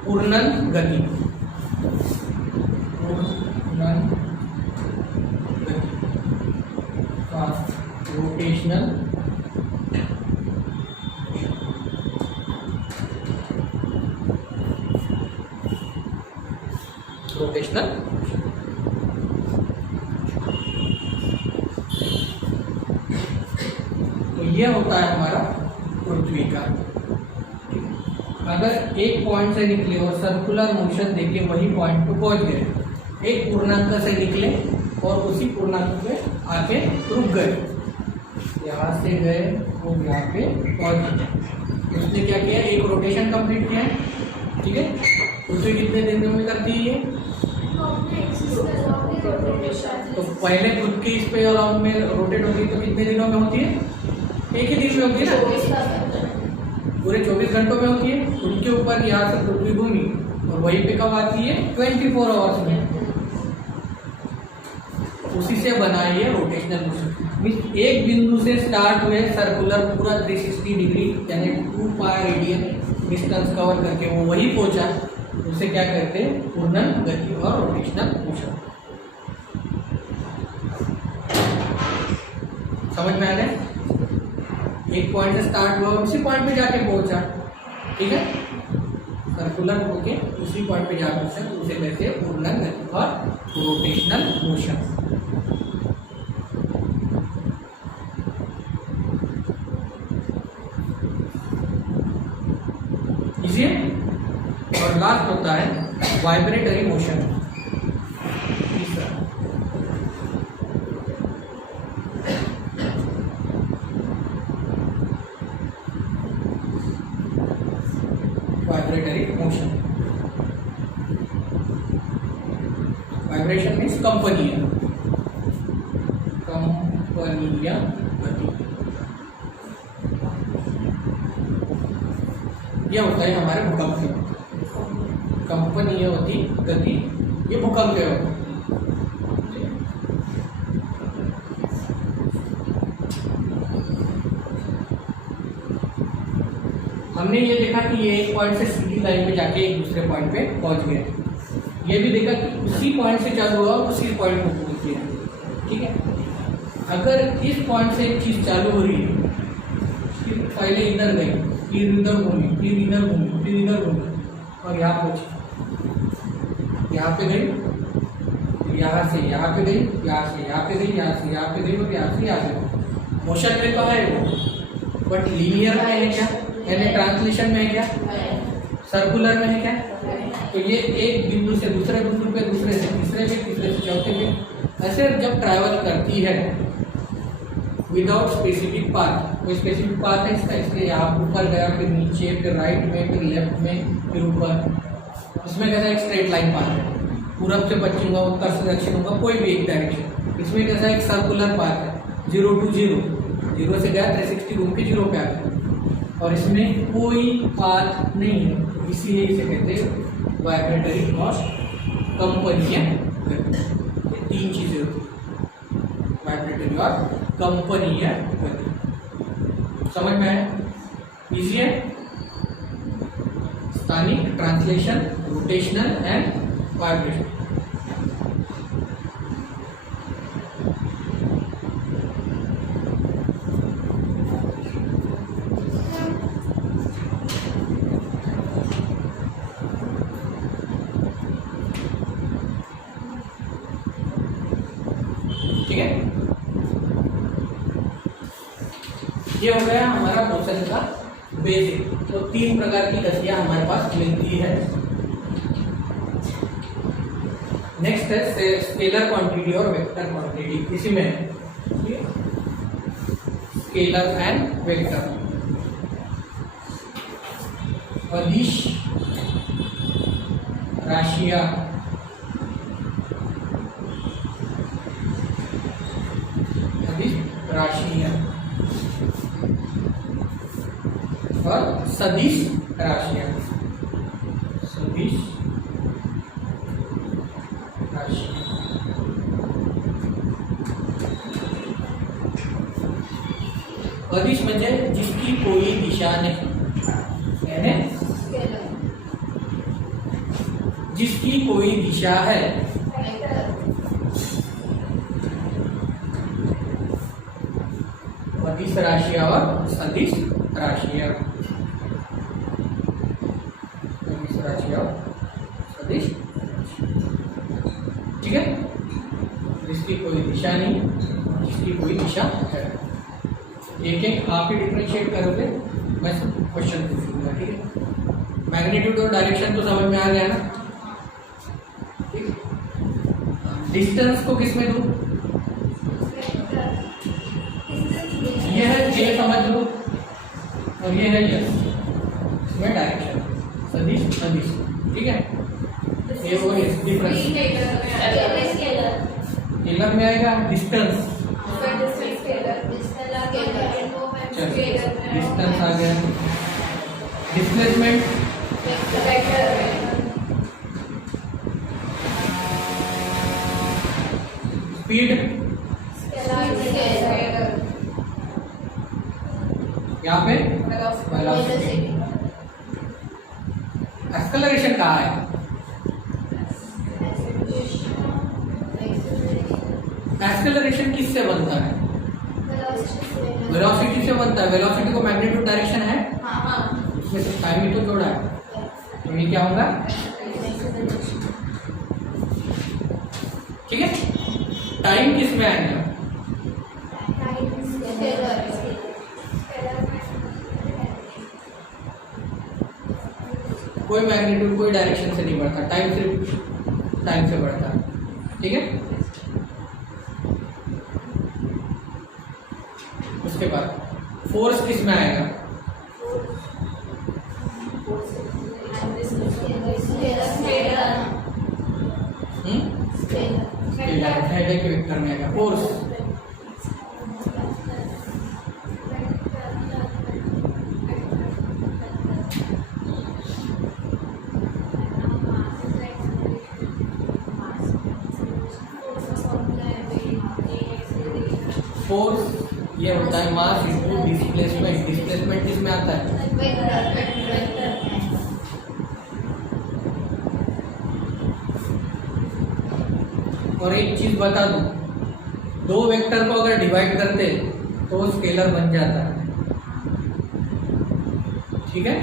पूर्णन गति। पूर्णन गति का रोटेशनल तो ये होता है हमारा पृथ्वी का। अगर एक पॉइंट से निकले और सर्कुलर मोशन देके वही पॉइंट पे पहुंच गए, एक पूर्णांक से निकले और उसी पूर्णांक पे आके रुक गए, यहाँ से गए वो यहाँ पे पहुंच गए, उसने क्या किया, एक रोटेशन कंप्लीट किया है, ठीक है। पृथ्वी कितने दिनों में करती है? तो पहले खुद की इस पे अराउंड में रोटेट होती है तो कितने दिनों में होती है? एक ही दिन में होती है ना, पूरे 24 घंटों में होती है। उनके ऊपर यहाँ से पृथ्वी घूमी और वहीं पे कब आती है? 24 आवर्स में। उसी से बना है रोटेशनल मोशन। एक बिंदु से स्टार्ट हुए सर्कुलर पूरा 360 डिग्री यानी 2 पाई रेडियन डिस्टेंस कवर करके वो वही पहुंचा, उसे क्या कहते हैं? पूर्णन गति और रोटेशनल मोशन। समझ में आ रहा है? एक पॉइंट से स्टार्ट हुआ उसी पॉइंट पे जाके पहुंचा, ठीक है, सर्कुलर होके उसी पॉइंट पे जाके पहुंचा, उसे कहते हैं पूर्णन गति और रोटेशनल मोशन। और लास्ट होता है वाइब्रेटरी मोशन। तीसरा वाइब्रेटरी मोशन। वाइब्रेशन मीन्स कंपनीय गति। यह होता है हमारे भूकंप में कंपनीय होती गति, ये भूकंप है। हमने ये देखा कि ये एक पॉइंट से सीधी लाइन में जाके एक दूसरे पॉइंट पे पहुंच गया। ये भी देखा कि उसी पॉइंट से चालू हुआ उसी पॉइंट को पहुंच गया, ठीक है। अगर इस पॉइंट से एक चीज चालू हो रही है, फिर पहले इधर गई, फिर इधर घूमी, फिर इधर घूमी, फिर इधर घूमी और यहाँ पहुंची, यहाँ पे गई, यहाँ से यहाँ पे गई, यहाँ से यहाँ पे गई, यहाँ से यहाँ पे गई और यहाँ से यहाँ पे गई। मोशन में तो है वो, बट लीनियर में है क्या, यानी ट्रांसलेशन में है क्या, सर्कुलर में है क्या। तो ये एक बिंदु से दूसरे बिंदु पे, दूसरे से तीसरे पे, तीसरे से चौथे पे, ऐसे जब ट्रैवल करती है विदाउट स्पेसिफिक पाथ। कोई स्पेसिफिक पाथ है इसका, इसलिए यहाँ ऊपर गया, फिर नीचे, फिर राइट में, फिर लेफ्ट में, फिर ऊपर। इसमें कैसा एक स्ट्रेट लाइन पाथ है, पूरब से पश्चिम होगा, उत्तर से दक्षिण होगा, कोई भी एक डायरेक्शन। इसमें कैसा एक सर्कुलर पाथ है, 0 to 0, 0 से गया 360 घूम के 0 पे आ गया, और इसमें कोई पाथ नहीं है, इसीलिए इसे कहते हैं वाइब्रेटरी और कंपनीय। तीन चीजें होती हैं। वाइब्रेटरी और कंपनीय गति। समझ में आया? इजी है। स्थानिक, ट्रांसलेशन, रोटेशनल एंड वाइब्रेशन। ठीक है, ये हो गया हमारा मोशन का बेसिक। तो 3 प्रकार की गतियां हमारे पास मिलती है। नेक्स्ट है स्केलर क्वांटिटी और वेक्टर क्वांटिटी। इसी में स्केलर एंड वेक्टर। अदिश राशियां और सदिश राशियां। सदिश राशियां अदिश म्हणजे जिसकी कोई दिशा नहीं, यानी जिसकी कोई दिशा है। अदिश राशियां और सदिश राशियां। अदिश राशियां और सदिश, ठीक है। जिसकी कोई दिशा नहीं, जिसकी कोई दिशा है। एक एक आप ही डिफरेंशिएट करोगे, मैं क्वेश्चन पूछूंगा, ठीक है। मैग्नीट्यूड और डायरेक्शन तो समझ में आ गया ना, ठीक है। डिस्टेंस को किस में दूं? ये है जे समझ लो, और ये है यस, इसमें डायरेक्शन सदिश सदिश, ठीक है। ए और एस डिफरेंस स्केलर में आएगा। डिस्टेंस, डिस्टेंस आ गया। डिस्प्लेसमेंट, स्पीड, यहाँ पे वेलोसिटी। एक्सेलरेशन कहाँ है? एक्सेलरेशन किससे बनता है? वेलोसिटी से बनता है। वेलोसिटी को मैग्नीट्यूड डायरेक्शन है, उसमें से टाइम ही तो जोड़ा है, तो ये क्या होगा? ठीक है। टाइम किस में आएगा? कोई मैग्नीट्यूड कोई डायरेक्शन से नहीं बढ़ता, टाइम सिर्फ टाइम से बढ़ता है, ठीक है। उसके बाद फोर्स किस में आएगा? डायरेक्ट वेक्टर में आएगा फोर्स। फोर्स ये होता है मास इनटू डिस्प्लेसमेंट। डिस्प्लेसमेंट किस में आता है? और एक चीज बता दूं, 2 वेक्टर को अगर डिवाइड करते तो स्केलर बन जाता है, ठीक है।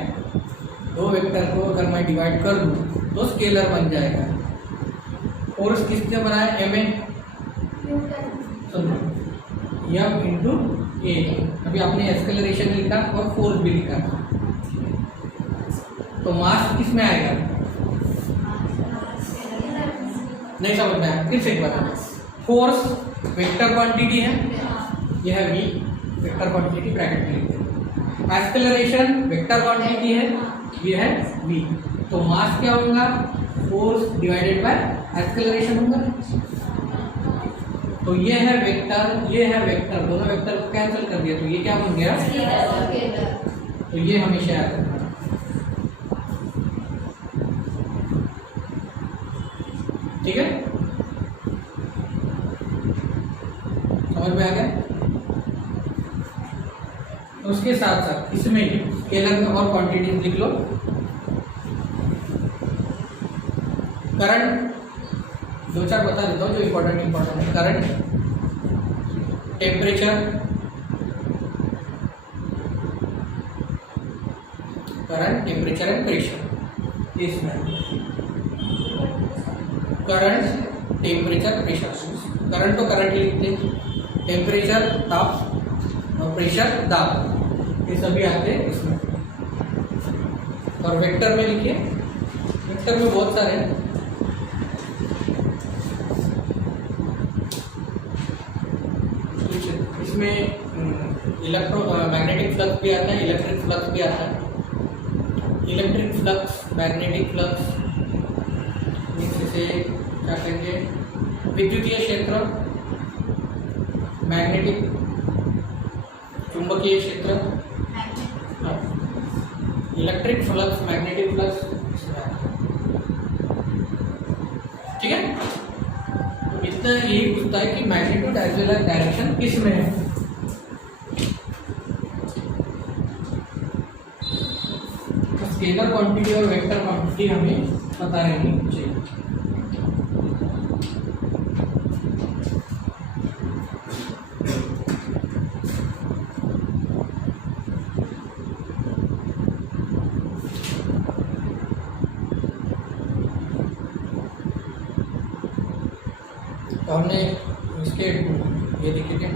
2 वेक्टर को अगर मैं डिवाइड कर दूं तो स्केलर बन जाएगा। फोर्स किससे बना है? एम ए, सुनो, एम इंटू ए। अभी आपने एक्सेलरेशन लिखा और फोर्स भी लिखा, तो मास किस में आएगा? नहीं समझ में आया? फिर से एक बार, फोर्स वेक्टर क्वांटिटी है, यह है वी, वेक्टर क्वांटिटी ब्रैकेट में लिखते हैं। एक्सेलरेशन वेक्टर क्वांटिटी है, यह है वी, तो मास क्या होगा? फोर्स डिवाइडेड बाय एक्सेलरेशन होगा। तो ये है वेक्टर, ये है वेक्टर, दोनों वेक्टर को कैंसिल कर दिया, तो ये क्या बन गया? तो ये हमेशा याद रखना, ठीक है। समझ में आ गया? उसके साथ साथ इसमें स्केलर और क्वांटिटी लिख लो। करंट दो चार बता देता हूँ जो इम्पोर्टेंट है। Current, temperature, and pressure. इसमें करंट, टेम्परेचर, प्रेशर। करंट तो करंट लिखते हैं, टेम्परेचर ताप और प्रेशर दाब, ये सभी आते हैं इसमें। और वेक्टर में लिखिए, वेक्टर में बहुत सारे हैं। इसमें मैग्नेटिक फ्लक्स भी आता है, इलेक्ट्रिक फ्लक्स भी आता है। इलेक्ट्रिक फ्लक्स, मैग्नेटिक फ्लक्स, इसे क्या कहेंगे, विद्युतीय क्षेत्र, मैग्नेटिक चुंबकीय क्षेत्र, इलेक्ट्रिक फ्लक्स, मैग्नेटिक फ्लक्स, ठीक है। तो इतना यही पूछता है कि magnitude as well as direction किस में है। स्केलर क्वांटिटी और वेक्टर क्वांटिटी हमें पता रहनी चाहिए। तो हमने इसके ये देखे थे,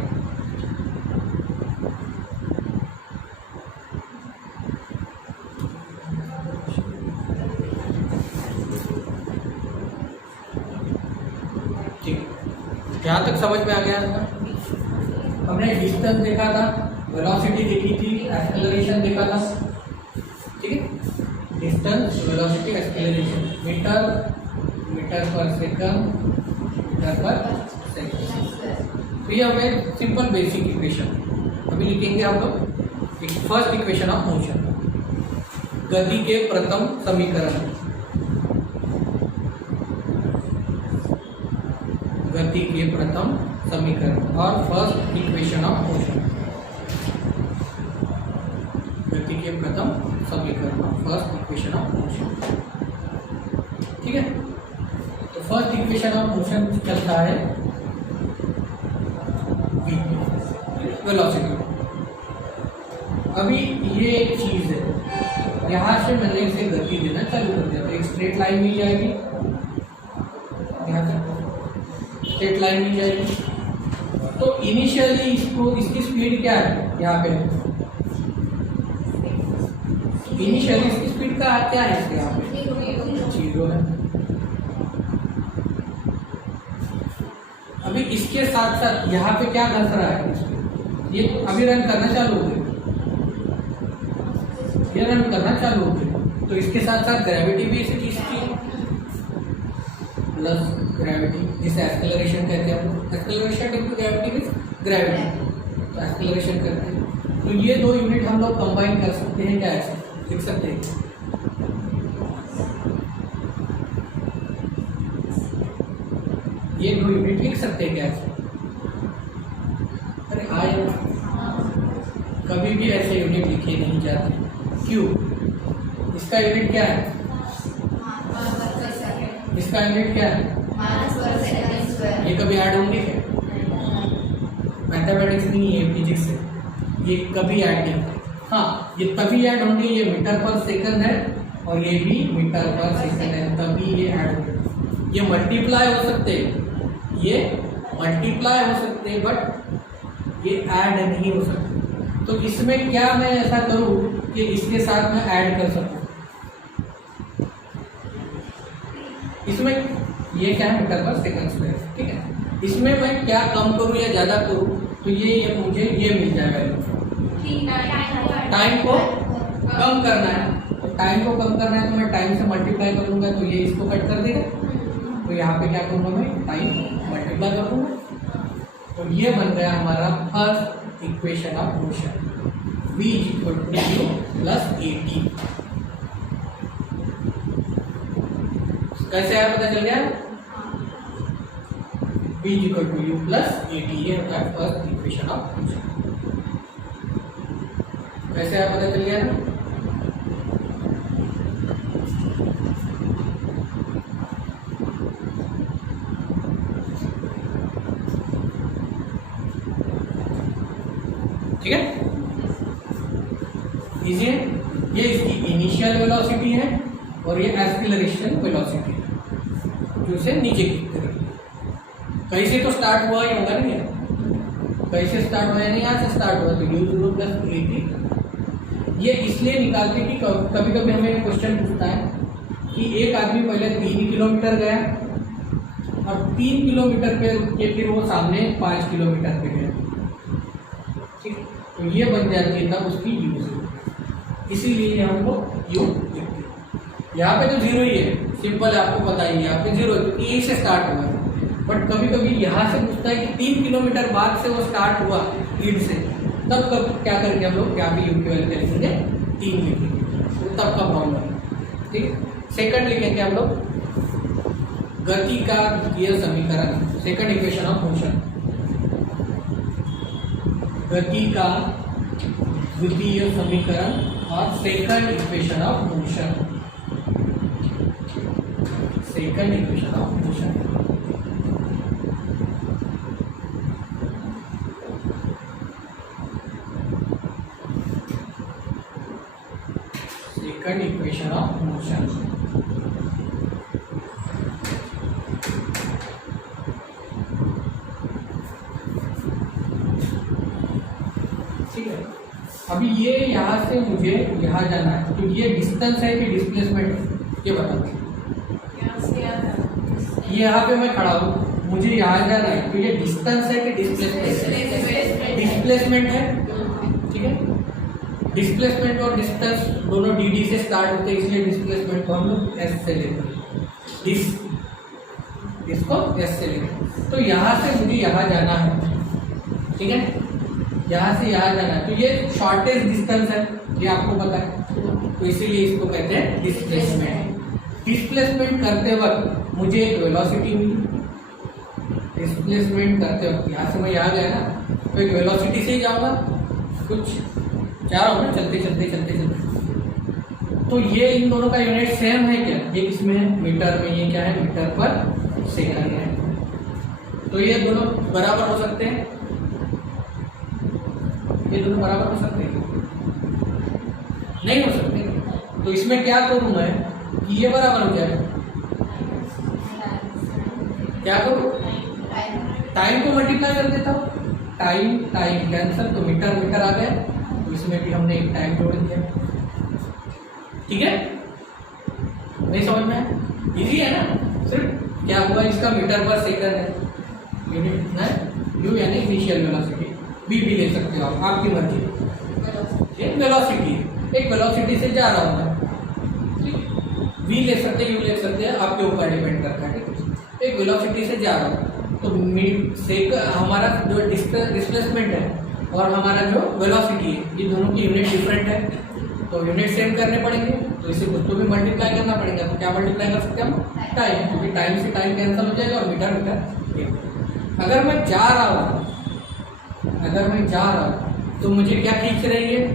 यहाँ तक समझ में आ गया था। हमने डिस्टेंस देखा था, वेलोसिटी देखी थी, एक्सेलरेशन देखा था, ठीक है। डिस्टेंस, वेलोसिटी, एक्सेलरेशन, मीटर पर सेकंड, मीटर पर सेकंड। तो ये हमें सिंपल बेसिक इक्वेशन अभी लिखेंगे हम लोग। एक फर्स्ट इक्वेशन ऑफ मोशन, गति के प्रथम समीकरण, गति के प्रथम समीकरण और फर्स्ट इक्वेशन ऑफ मोशन, गति के प्रथम समीकरण और फर्स्ट इक्वेशन ऑफ मोशन, ठीक है। तो फर्स्ट इक्वेशन ऑफ मोशन चलता है v, वेलोसिटी। अभी ये एक चीज है, यहाँ से मैंने इसे गति देना चालू कर दिया तो एक स्ट्रेट लाइन मिल जाएगी, यहाँ तक स्ट्रेट लाइन मिल जाएगी। तो इनिशियली इसको, इसकी स्पीड क्या है, यहाँ पे इनिशियली इसकी स्पीड का क्या है, इसके यहाँ पे 0 है। अभी इसके साथ साथ यहाँ पे क्या घस रहा है, ये अभी रन करना चालू हो गया, ये रन करना चालू हो गया। तो इसके साथ साथ ग्रेविटी भी इसी चीज की प्लस ग्रेविटी, जिसे एक्सेलरेशन कहते हैं। Acceleration into gravity means gravity, तो एक्सेलरेशन करते हैं। तो ये दो यूनिट हम लोग कंबाइन कर सकते हैं, क्या ऐसे लिख सकते हैं, ये दो यूनिट लिख सकते हैं क्या ऐसे। अरे आए, कभी भी ऐसे यूनिट लिखे नहीं जाते, क्यों? इसका यूनिट क्या है, इसका यूनिट क्या है, ये कभी ऐड होंगे क्या? मैथमेटिक्स नहीं है, फिजिक्स है, ये कभी ऐड नहीं होते। हाँ, ये तभी ऐड होंगे, ये मीटर पर सेकंड है और ये भी मीटर पर सेकंड है, तभी ये ऐड होंगे। ये मल्टीप्लाई हो सकते हैं, ये मल्टीप्लाई हो सकते हैं, बट ये ऐड नहीं हो सकते। तो इसमें क्या मैं ऐसा करूं कि इसके साथ मैं ऐड कर सकूं। इसमें ये क्या है, मीटर पर सेकंड स्क्वायर, ठीक है। इसमें मैं क्या कम करूं या ज्यादा करूं, तो ये मुझे ये मिल जाएगा। टाइम को कम करना है, तो टाइम को कम करना है तो मैं टाइम से मल्टीप्लाई करूंगा, तो ये इसको कट कर देगा। तो यहाँ पे क्या करूंगा, मैं टाइम मल्टीप्लाई कर दूंगा। तो ये बन गया हमारा first equation of motion, v = plus AT। कैसे आया, पता चल गया? v v equal to U plus A T, ये होता है फर्स्ट इक्वेशन ऑफ मोशन। वैसे आप पता चल गया ना। ठीक है, इजी है। ये इसकी इनिशियल वेलोसिटी है और ये एक्सीलरेशन वेलोसिटी है जो इसे नीचे की तरफ, कहीं से तो स्टार्ट हुआ ही होगा नहीं, कहीं से स्टार्ट हुआ नहीं, यहाँ से स्टार्ट हुआ, तो u0 प्लस ए टी। ये इसलिए निकालते कि कभी कभी हमें क्वेश्चन पूछता है कि एक आदमी पहले 3 किलोमीटर गया और 3 किलोमीटर पे फिर वो सामने 5 किलोमीटर पे गया, ठीक, तो ये बन जाती है तब उसकी u0, इसीलिए हम लोग u लिखते हैं। यहाँ पे तो जीरो ही है, सिंपल है, आपको पता ही है, यहाँ पे जीरो है क्योंकि यहीं से स्टार्ट हुआ है। बट कभी कभी यहाँ से पूछता है कि 3 किलोमीटर बाद से वो स्टार्ट हुआ लीड से, तब कब क्या करके हम लोग क्या भी यू की वैल्यू लिखेंगे 3 लिखेंगे, तो तब का प्रॉब्लम। ठीक, सेकंड लिखेंगे हम लोग गति का द्वितीय समीकरण, सेकंड इक्वेशन ऑफ मोशन, गति का द्वितीय समीकरण और second equation of motion, second equation of motion. Second equation of motion, ठीक है। अभी ये यहाँ से मुझे यहाँ जाना है, तो ये डिस्टेंस है कि डिस्प्लेसमेंट है, ये बताओ। ये यहाँ पे मैं खड़ा हूँ, मुझे यहाँ जाना है, तो ये डिस्टेंस है कि डिस्प्लेसमेंट? डिस्प्लेसमेंट है, ठीक है। डिस्प्लेसमेंट और डिस्टेंस दोनों डी डी से स्टार्ट होते हैं, इसलिए डिस्प्लेसमेंट को हम लोग एस से लेते हैं, इसको एस से लेते हैं। तो यहाँ से मुझे यहाँ जाना है, ठीक है, यहाँ से यहाँ जाना है, तो ये शॉर्टेस्ट डिस्टेंस है, ये आपको पता है, तो इसीलिए इसको कहते हैं डिस्प्लेसमेंट। डिस्प्लेसमेंट करते वक्त मुझे एक वेलोसिटी मिली, डिस्प्लेसमेंट करते वक्त यहाँ से मैं यहाँ गया ना, तो एक वेलोसिटी से ही जाऊँगा, कुछ जा रहा हूँ ना, चलते चलते चलते चलते। तो ये इन दोनों का यूनिट सेम है क्या? ये किसमें है? मीटर में। ये क्या है? मीटर पर सेकंड है। तो ये दोनों बराबर हो सकते हैं, ये दोनों बराबर हो सकते हैं? नहीं हो सकते। तो इसमें क्या करूँ मैं कि ये बराबर हो जाए? क्या करूँ? टाइम को मल्टीप्लाई कर देता हूँ, टाइम टाइम कैंसल, तो मीटर मीटर आ गया, तो इसमें भी हमने एक टाइम जोड़ दिया। ठीक है, नहीं समझ में आया? इजी है ना। सिर्फ क्या हुआ, इसका मीटर पर सेकंड है, यूनिट कितना है? यू यानी इनिशियल वेलोसिटी, बी भी ले सकते हो आप, आपकी मर्जी। एक वेलोसिटी है, एक वेलोसिटी से जा रहा हूँ मैं, वी ले सकते हैं, यू ले सकते हैं, आपके ऊपर डिपेंड करता है। एक वेलोसिटी से जा रहा हूँ, तो हमारा जो डिस्प्लेसमेंट है और हमारा जो वेलोसिटी है, ये दोनों की यूनिट डिफरेंट है, तो यूनिट सेम करने पड़ेंगे, तो इसे खुद को भी मल्टीप्लाई करना पड़ेगा। तो क्या मल्टीप्लाई कर सकते हैं हम? टाइम, क्योंकि टाइम से टाइम कैंसिल हो जाएगा और मीटर मीटर। अगर मैं जा रहा हूँ, अगर मैं जा रहा हूँ तो मुझे क्या खींच रही है?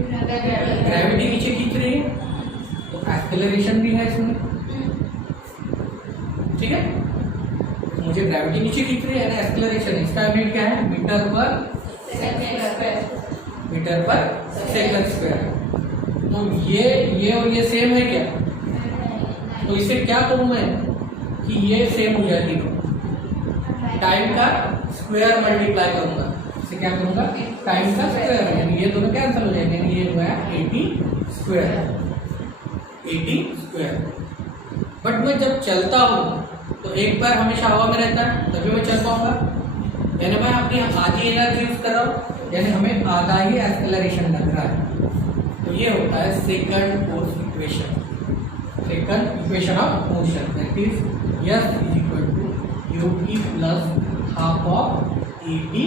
ग्रेविटी नीचे खींच रही है, तो एक्सेलरेशन भी है इसमें, ठीक है। तो मुझे ग्रेविटी नीचे खींच रही है ना, एक्सेलरेशन। इसका यूनिट क्या है? मीटर पर सेकंड स्क्वायर। तो ये और ये सेम है क्या? तो इसे क्या करूं मैं कि ये सेम हो जाएगी, टाइम का स्क्वायर मल्टीप्लाई करूंगा। इसे क्या करूंगा? टाइम का स्क्वायर, यानी ये दोनों कैंसिल हो जाएंगे, यानी ये हुआ 80 स्क्वायर, 80 स्क्वायर। बट मैं जब चलता हूँ तो एक पैर हमेशा हवा में रहता है, तभी मैं चल पाऊंगा, यानी मैं अपनी आधी एनर्जी यूज कर रहा हूँ, यानी हमें आधा ही एक्सेलरेशन लग रहा है। तो ये होता है second force equation, second equation of motion, that is S is equal to U T plus half of A T.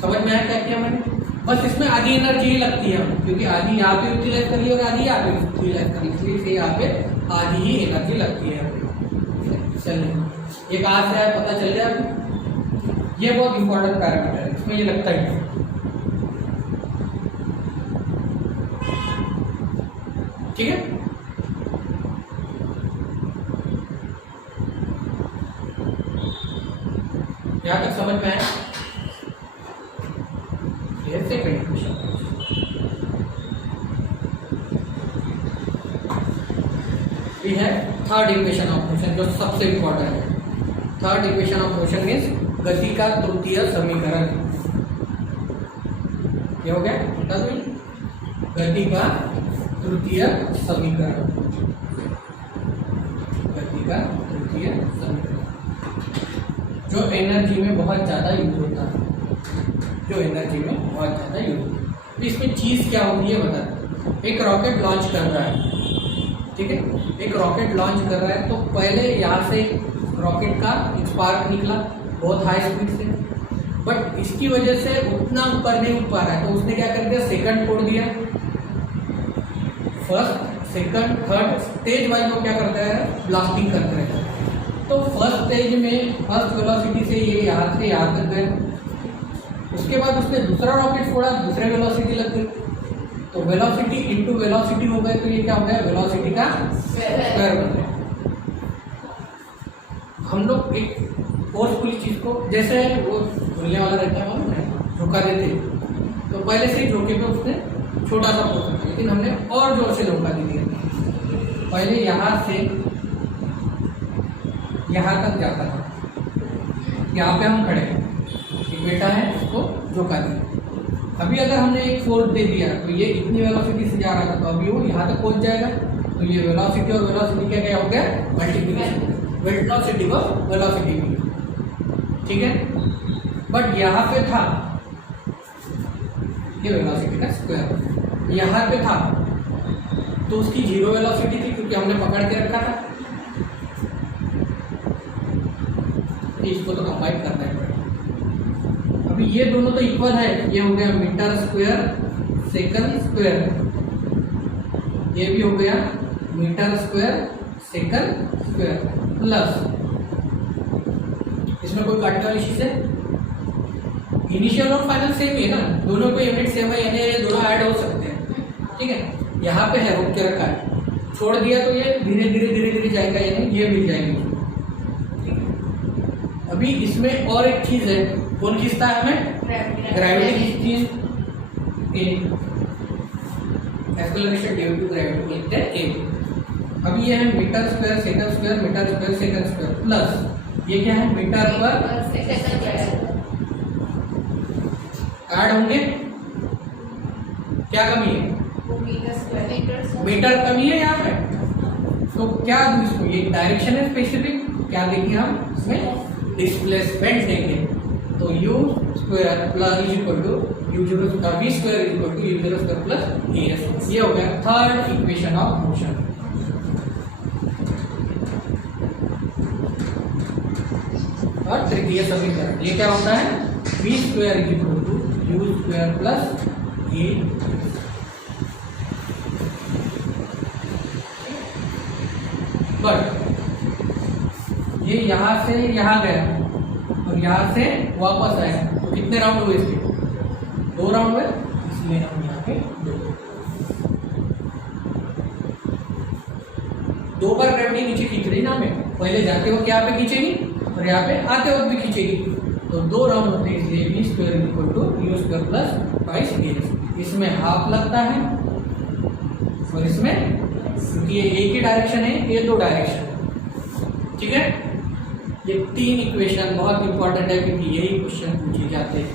समझ में आया क्या किया मैंने? बस इसमें आधी एनर्जी ही लगती है, क्योंकि आधी यहाँ पे यूटिलाइज करी और आधी यहाँ पे यूटिलाइज करी, इसलिए यहाँ पे आधी ही एनर्जी लगती है। से चलने। एक आज से आया पता चल गया आपको? ये बहुत इंपॉर्टेंट पैरामीटर है, इसमें ये लगता ही है। ठीक है, यहां तक समझ में आया? ये सेकंड इक्वेशन। ये है थर्ड इक्वेशन ऑफ मोशन, जो सबसे इंपॉर्टेंट है। Third equation of motion means गति का तृतीय समीकरण। क्या हो गया? बता दो, गति का तृतीय समीकरण। गति का तृतीय समीकरण जो एनर्जी में बहुत ज्यादा यूज होता है, जो एनर्जी में बहुत ज्यादा यूज होता है। तो इसमें चीज क्या होती है बता दो। एक रॉकेट लॉन्च कर रहा है, ठीक है, एक रॉकेट लॉन्च कर रहा है, तो पहले यहाँ से रॉकेट का एक स्पार्क निकला बहुत हाई स्पीड से, बट इसकी वजह से उतना ऊपर नहीं उठ पा रहा है, तो उसने क्या कर दिया, सेकंड छोड़ दिया। First, second, third stage wise वो क्या करता है, ब्लास्टिंग करते रहता है। तो फर्स्ट स्टेज में फर्स्ट वेलोसिटी से ये यहाँ से यहाँ तक गए, उसके बाद उसने दूसरा रॉकेट छोड़ा, दूसरे वेलोसिटी लग गई, तो वेलोसिटी इनटू वेलोसिटी हो गए, तो ये क्या हो गया, वेलोसिटी का स्क्वायर बन गया। हम लोग एक फोर्सफुली चीज को, जैसे वो झूलने वाला रहता है, मालूम है, झोंका देते, तो पहले से ही झोंके पे उसने छोटा सा फोर्स रखा, लेकिन हमने और जोर से झोंका दे दिया। पहले यहाँ से यहाँ तक जाता था, यहाँ पे हम खड़े हैं, एक बेटा है, उसको झोंका दिया। अभी अगर हमने एक फोर्स दे दिया तो ये इतनी वेलोसिटी से जा रहा था, तो अभी वो यहाँ तक पहुँच जाएगा। तो ये वेलोसिटी और वेलोसिटी क्या क्या हो गया, मल्टीप्लिकेशन, वेलोसिटी को वेलोसिटी मिली, ठीक है। बट यहाँ पे था ये वेलोसिटी का स्क्वायर, यहाँ पे था तो उसकी जीरो वेलोसिटी थी, क्योंकि हमने पकड़ के रखा था। इसको तो कंबाइन करना है। अभी ये दोनों तो इक्वल है, ये हो गया मीटर स्क्वायर सेकंड स्क्वायर, ये भी हो गया metre square second square, plus इसमें कोई काटने वाली चीज है, इनिशियल और फाइनल सेम है ना, दोनों को यूनिट सेम है, यानी ये दोनों ऐड हो सकते हैं, ठीक है। यहाँ पे है, रोक के रखा है, छोड़ दिया तो ये धीरे धीरे धीरे धीरे जाएगा, यानी ये मिल जाएगी। अभी इसमें और एक चीज है, कौन खींचता है हमें, ग्रेविटी खींचती है, एक्सेलरेशन ड्यू टू ग्रेविटी लिखते हैं ए। अभी ये है metre square second square, metre square second square, plus ये क्या है, मीटर पर ऐड होंगे। क्या कमी है, मीटर कमी है यहाँ पे, तो क्या दूं इसको, ये डायरेक्शन है स्पेसिफिक, क्या देंगे हम इसमें, डिस्प्लेसमेंट देंगे। तो u square plus is equal to u0 v square is equal to u0 square plus as। ये हो गया थर्ड इक्वेशन ऑफ मोशन। और तृतीय समीकरण ये क्या होता है, v square is equal to u square plus a। But ये यहाँ से यहाँ गया और यहाँ से वापस आया, तो कितने राउंड हुए इसके, 2 राउंड हुए, इसलिए हम यहाँ पे 2 बार ग्रेविटी नीचे खींच रही ना हमें, पहले जाते वक्त यहाँ पे खींचेगी और यहाँ पे आते वक्त भी खींचेगी, तो 2 राउंड होते हैं, इसलिए v square equal to u square plus 22 इसमें हाफ लगता है और इसमें, क्योंकि ये एक ही डायरेक्शन है, ये 2 डायरेक्शन, ठीक है। ये 3 इक्वेशन बहुत इंपॉर्टेंट है, क्योंकि यही क्वेश्चन पूछे जाते हैं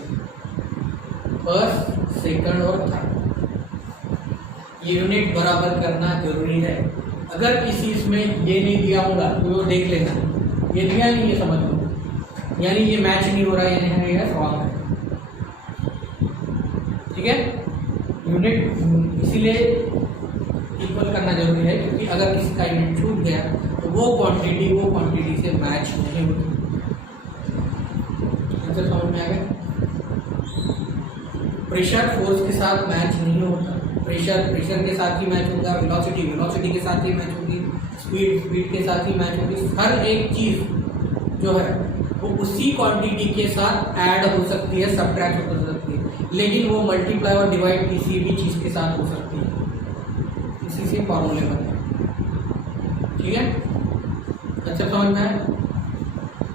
फर्स्ट सेकंड और थर्ड। ये यूनिट बराबर करना जरूरी है। अगर किसी इसमें ये नहीं दिया होगा तो वो देख लेना, ये दिया नहीं, ये समझ लो, यानी ये मैच नहीं हो रहा है, यानी ये रॉन्ग है, ठीक है। यूनिट इसीलिए इक्वल करना जरूरी है, क्योंकि अगर किसी का यूनिट छूट गया तो वो क्वांटिटी से मैच नहीं होती। आंसर समझ में आ गया। प्रेशर फोर्स के साथ मैच नहीं होता, प्रेशर के साथ ही मैच होगा, वेलोसिटी के साथ ही मैच होगी, स्पीड के साथ ही मैच होगी। हर एक चीज़ जो है वो उसी क्वांटिटी के साथ ऐड हो सकती है, सब्ट्रैक्ट हो सकती है, लेकिन वो मल्टीप्लाई और डिवाइड किसी भी चीज़ के साथ हो सकती है। इसी से फॉर्मूले बनते हैं। ठीक है, अच्छा समझ में आया?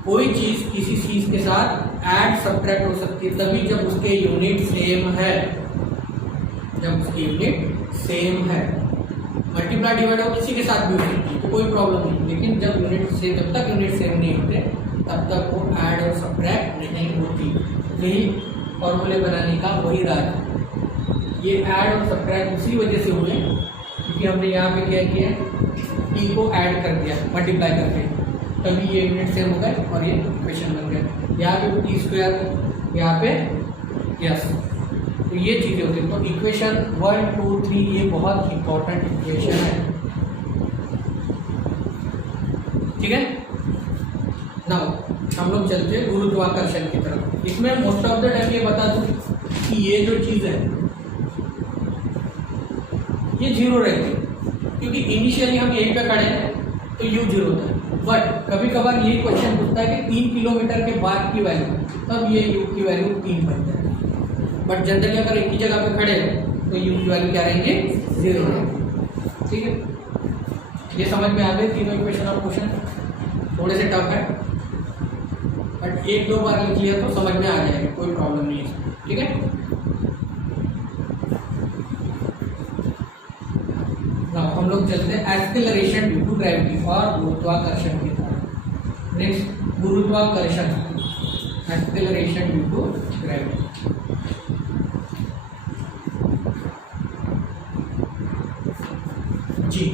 कोई चीज़ किसी चीज़ के साथ ऐड सब्ट्रैक्ट हो सकती है तभी जब उसके यूनिट सेम है, जब उसकी यूनिट सेम है। मल्टीप्लाई डिवाइड हो किसी के साथ भी हो सकती है तो कोई प्रॉब्लम नहीं, लेकिन जब तक यूनिट सेम नहीं होते तब तक वो ऐड और सब्ट्रैक्ट नहीं होती। यही फॉर्मूले बनाने का वही राज है। ये ऐड और सब्ट्रैक्ट उसी वजह से हुए क्योंकि हमने यहाँ पे क्या किया, टी को ऐड कर दिया मल्टीप्लाई करके, तभी ये यूनिट सेम हो गए और ये इक्वेशन बन गए। यहाँ पे टी स्क्वायर, यहाँ पे यस, तो ये चीज़ें होती हैं। तो इक्वेशन 1, 2, 3 ये बहुत इंपॉर्टेंट इक्वेशन है। ठीक है, नाउ हम लोग चलते हैं गुरुत्वाकर्षण की तरफ। इसमें मोस्ट ऑफ द टाइम ये बता दूं कि ये जो चीज़ है ये जीरो रहती है क्योंकि इनिशियली हम यहीं पे खड़े हैं तो यू जीरो था। बट कभी कभार यही क्वेश्चन पूछता है कि 3 किलोमीटर के बाद की वैल्यू, तब ये यू की वैल्यू 3 बन जाएगी। बट जनरली अगर एक ही जगह पे खड़े हैं तो यू की वैल्यू क्या रहेंगे, 0 रहेंगे। ठीक है, ये समझ में आ गए तीनों इक्वेशन और क्वेश्चन। थोड़े से टफ है बट 1-2 बार लिख लिया तो समझ में आ जाएगा, कोई प्रॉब्लम नहीं है। ठीक है, हम लोग चलते हैं एक्सेलरेशन ड्यू टू ग्रेविटी और गुरुत्वाकर्षण की तरफ। नेक्स्ट गुरुत्वाकर्षण, acceleration due to gravity. G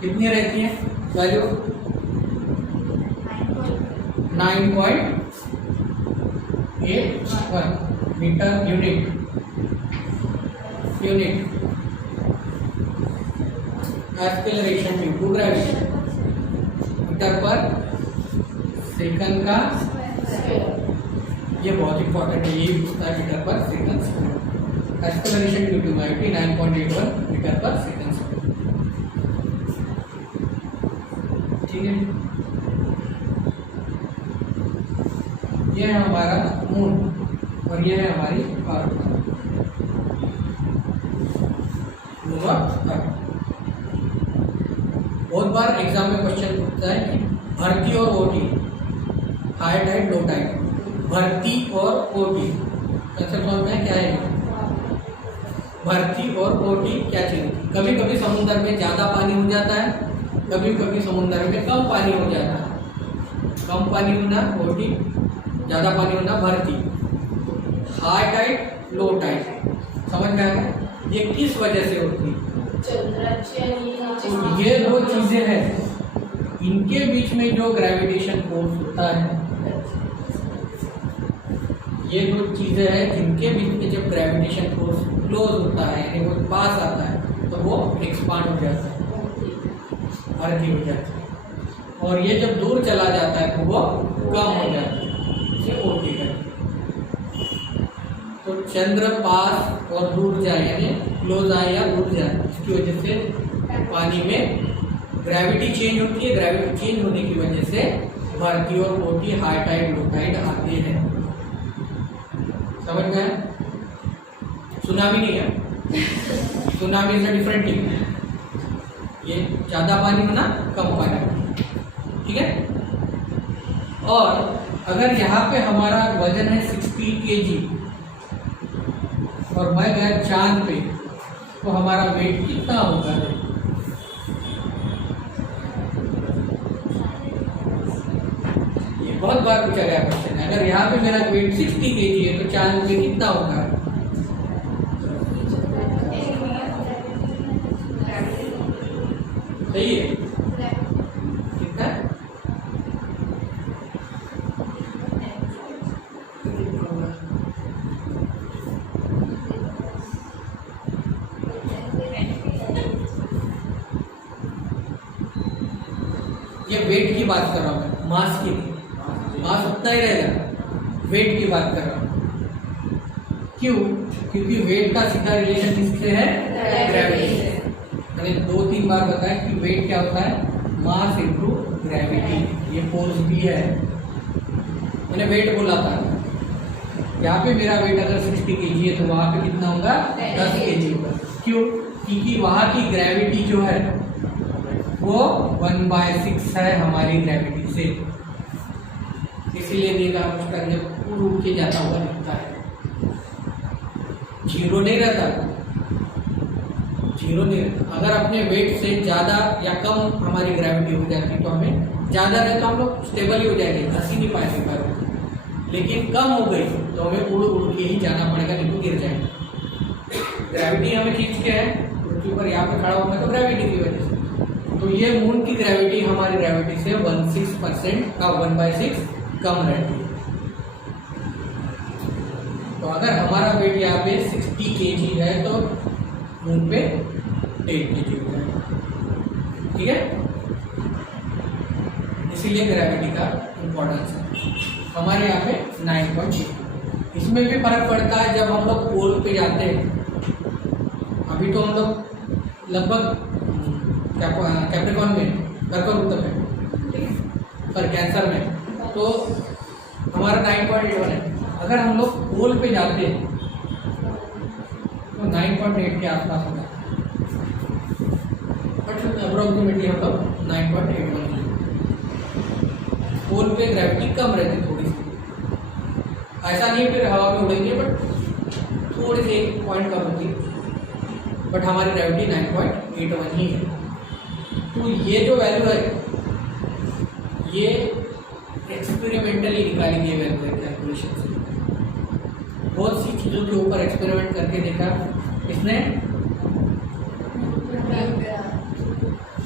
कितनी रहती है value? 9.81 metre unit acceleration due to gravity, metre पर सेकंड का, ये बहुत इंपॉर्टेंट है, ये पूछता है मीटर पर second square. Acceleration due to gravity 9.81 metre पर सेकंड स्क्वायर। ठीक है, ये है हमारा मून और ये है हमारी अर्थ। बहुत बार एग्जाम में क्वेश्चन पूछता है कि भर्ती और ओटी, हाई टाइड लो टाइड, भर्ती और ओटी कंसेप्ट समझ में क्या है? भर्ती और ओटी क्या चीज होती है? कभी कभी समुद्र में ज़्यादा पानी हो जाता है, कभी कभी समुद्र में कम पानी हो जाता है। कम पानी होना ओटी, ज़्यादा पानी होना भर्ती। हाई टाइड लो टाइड समझ में आ गया? ये किस वजह से होती है? तो ये दो चीजें हैं, इनके बीच में जो ग्रेविटेशन फोर्स होता है, ये दो चीजें हैं जिनके बीच में जब ग्रेविटेशन फोर्स क्लोज होता है यानी वो पास आता है तो वो एक्सपांड हो जाता है, अर्थ हो जाता है, और ये जब दूर चला जाता है तो वो कम हो जाता है, इसे ओटी कहते हैं। तो चंद्र पास और दूर जाए यानी क्लोज आए या दूर जाए, इसकी वजह से पानी में ग्रेविटी चेंज होती है। ग्रेविटी चेंज होने की वजह से भर्ती और ओटी, हाई टाइड लो टाइड आते हैं। समझ में आया? सुनामी नहीं है, tsunami is a different thing. ये ज्यादा पानी होना, कम पानी होना, ठीक है। और अगर यहाँ पे हमारा वजन है 60 kg और मैं गया चांद पे तो हमारा वेट कितना होगा? ये बहुत बार पूछा गया क्वेश्चन है। अगर यहाँ पे मेरा वेट 60 kg है तो चांद पे कितना होगा? सही है, कितना? ये वेट की बात कर रहा हूं मैं, मास की नहीं। मास उतना ही रहेगा, वेट की बात कर रहा हूं। क्यों? क्योंकि वेट का सीधा रिलेशन किससे है? ग्रेविटी से। मैंने 2-3 बार बताया कि वेट क्या होता है, मास इनटू ग्रेविटी। ये फोर्स भी है, मैंने वेट बोला था। यहाँ पे मेरा वेट अगर 60 kg है तो वहाँ पे कितना होगा, 10 kg होगा। क्यों? क्योंकि वहाँ की ग्रेविटी जो है वो 1/6 है हमारी ग्रेविटी से, इसीलिए देखा उसका जब उड़ के जाता हुआ दिखता है, जीरो नहीं रहता, जीरो नहीं रहता। अगर अपने वेट से ज़्यादा या कम हमारी ग्रेविटी हो जाती तो हमें ज़्यादा रहे तो हम लोग स्टेबल ही हो जाएंगे, हंसी नहीं पाएंगे पर, लेकिन कम हो गई तो हमें उड़ उड़ के ही जाना पड़ेगा, नहीं तो गिर जाएंगे। ग्रेविटी हमें खींच के है पृथ्वी पर, यहाँ पे खड़ा होगा तो ग्रेविटी की वजह से। तो ये मून की ग्रेविटी हमारी ग्रेविटी से 1/6% का 1/6 कम रहती है। तो अगर हमारा वेट यहाँ पे 60 kg है तो मून पे 8 kg हो जाएगा, ठीक है। इसीलिए ग्रेविटी का इम्पोर्टेंस है। हमारे यहाँ पे 9.8। इसमें भी फर्क पड़ता है जब हम लोग पोल पे जाते हैं। अभी तो हम लोग लगभग कैप्रिकॉर्न में, कर्कवृत्त में, पर कैंसर में तो हमारा 9.81 है। अगर हम लोग पोल पे जाते हैं तो 9.8 के आसपास होता है, बट अप्रोक्सीमेटली हम लोग 9.81 है। पोल पे ग्रेविटी कम रहती थोड़ी सी, ऐसा नहीं फिर हवा में उड़ेंगे, बट थोड़ी सी एक पॉइंट कम होती है, बट हमारी ग्रेविटी 9.81 ही है। तो ये जो वैल्यू है ये एक्सपेरिमेंटली निकाली गई वैल्यू है कैलकुलेशन से। बहुत सी चीज़ों के ऊपर एक्सपेरिमेंट करके देखा इसने,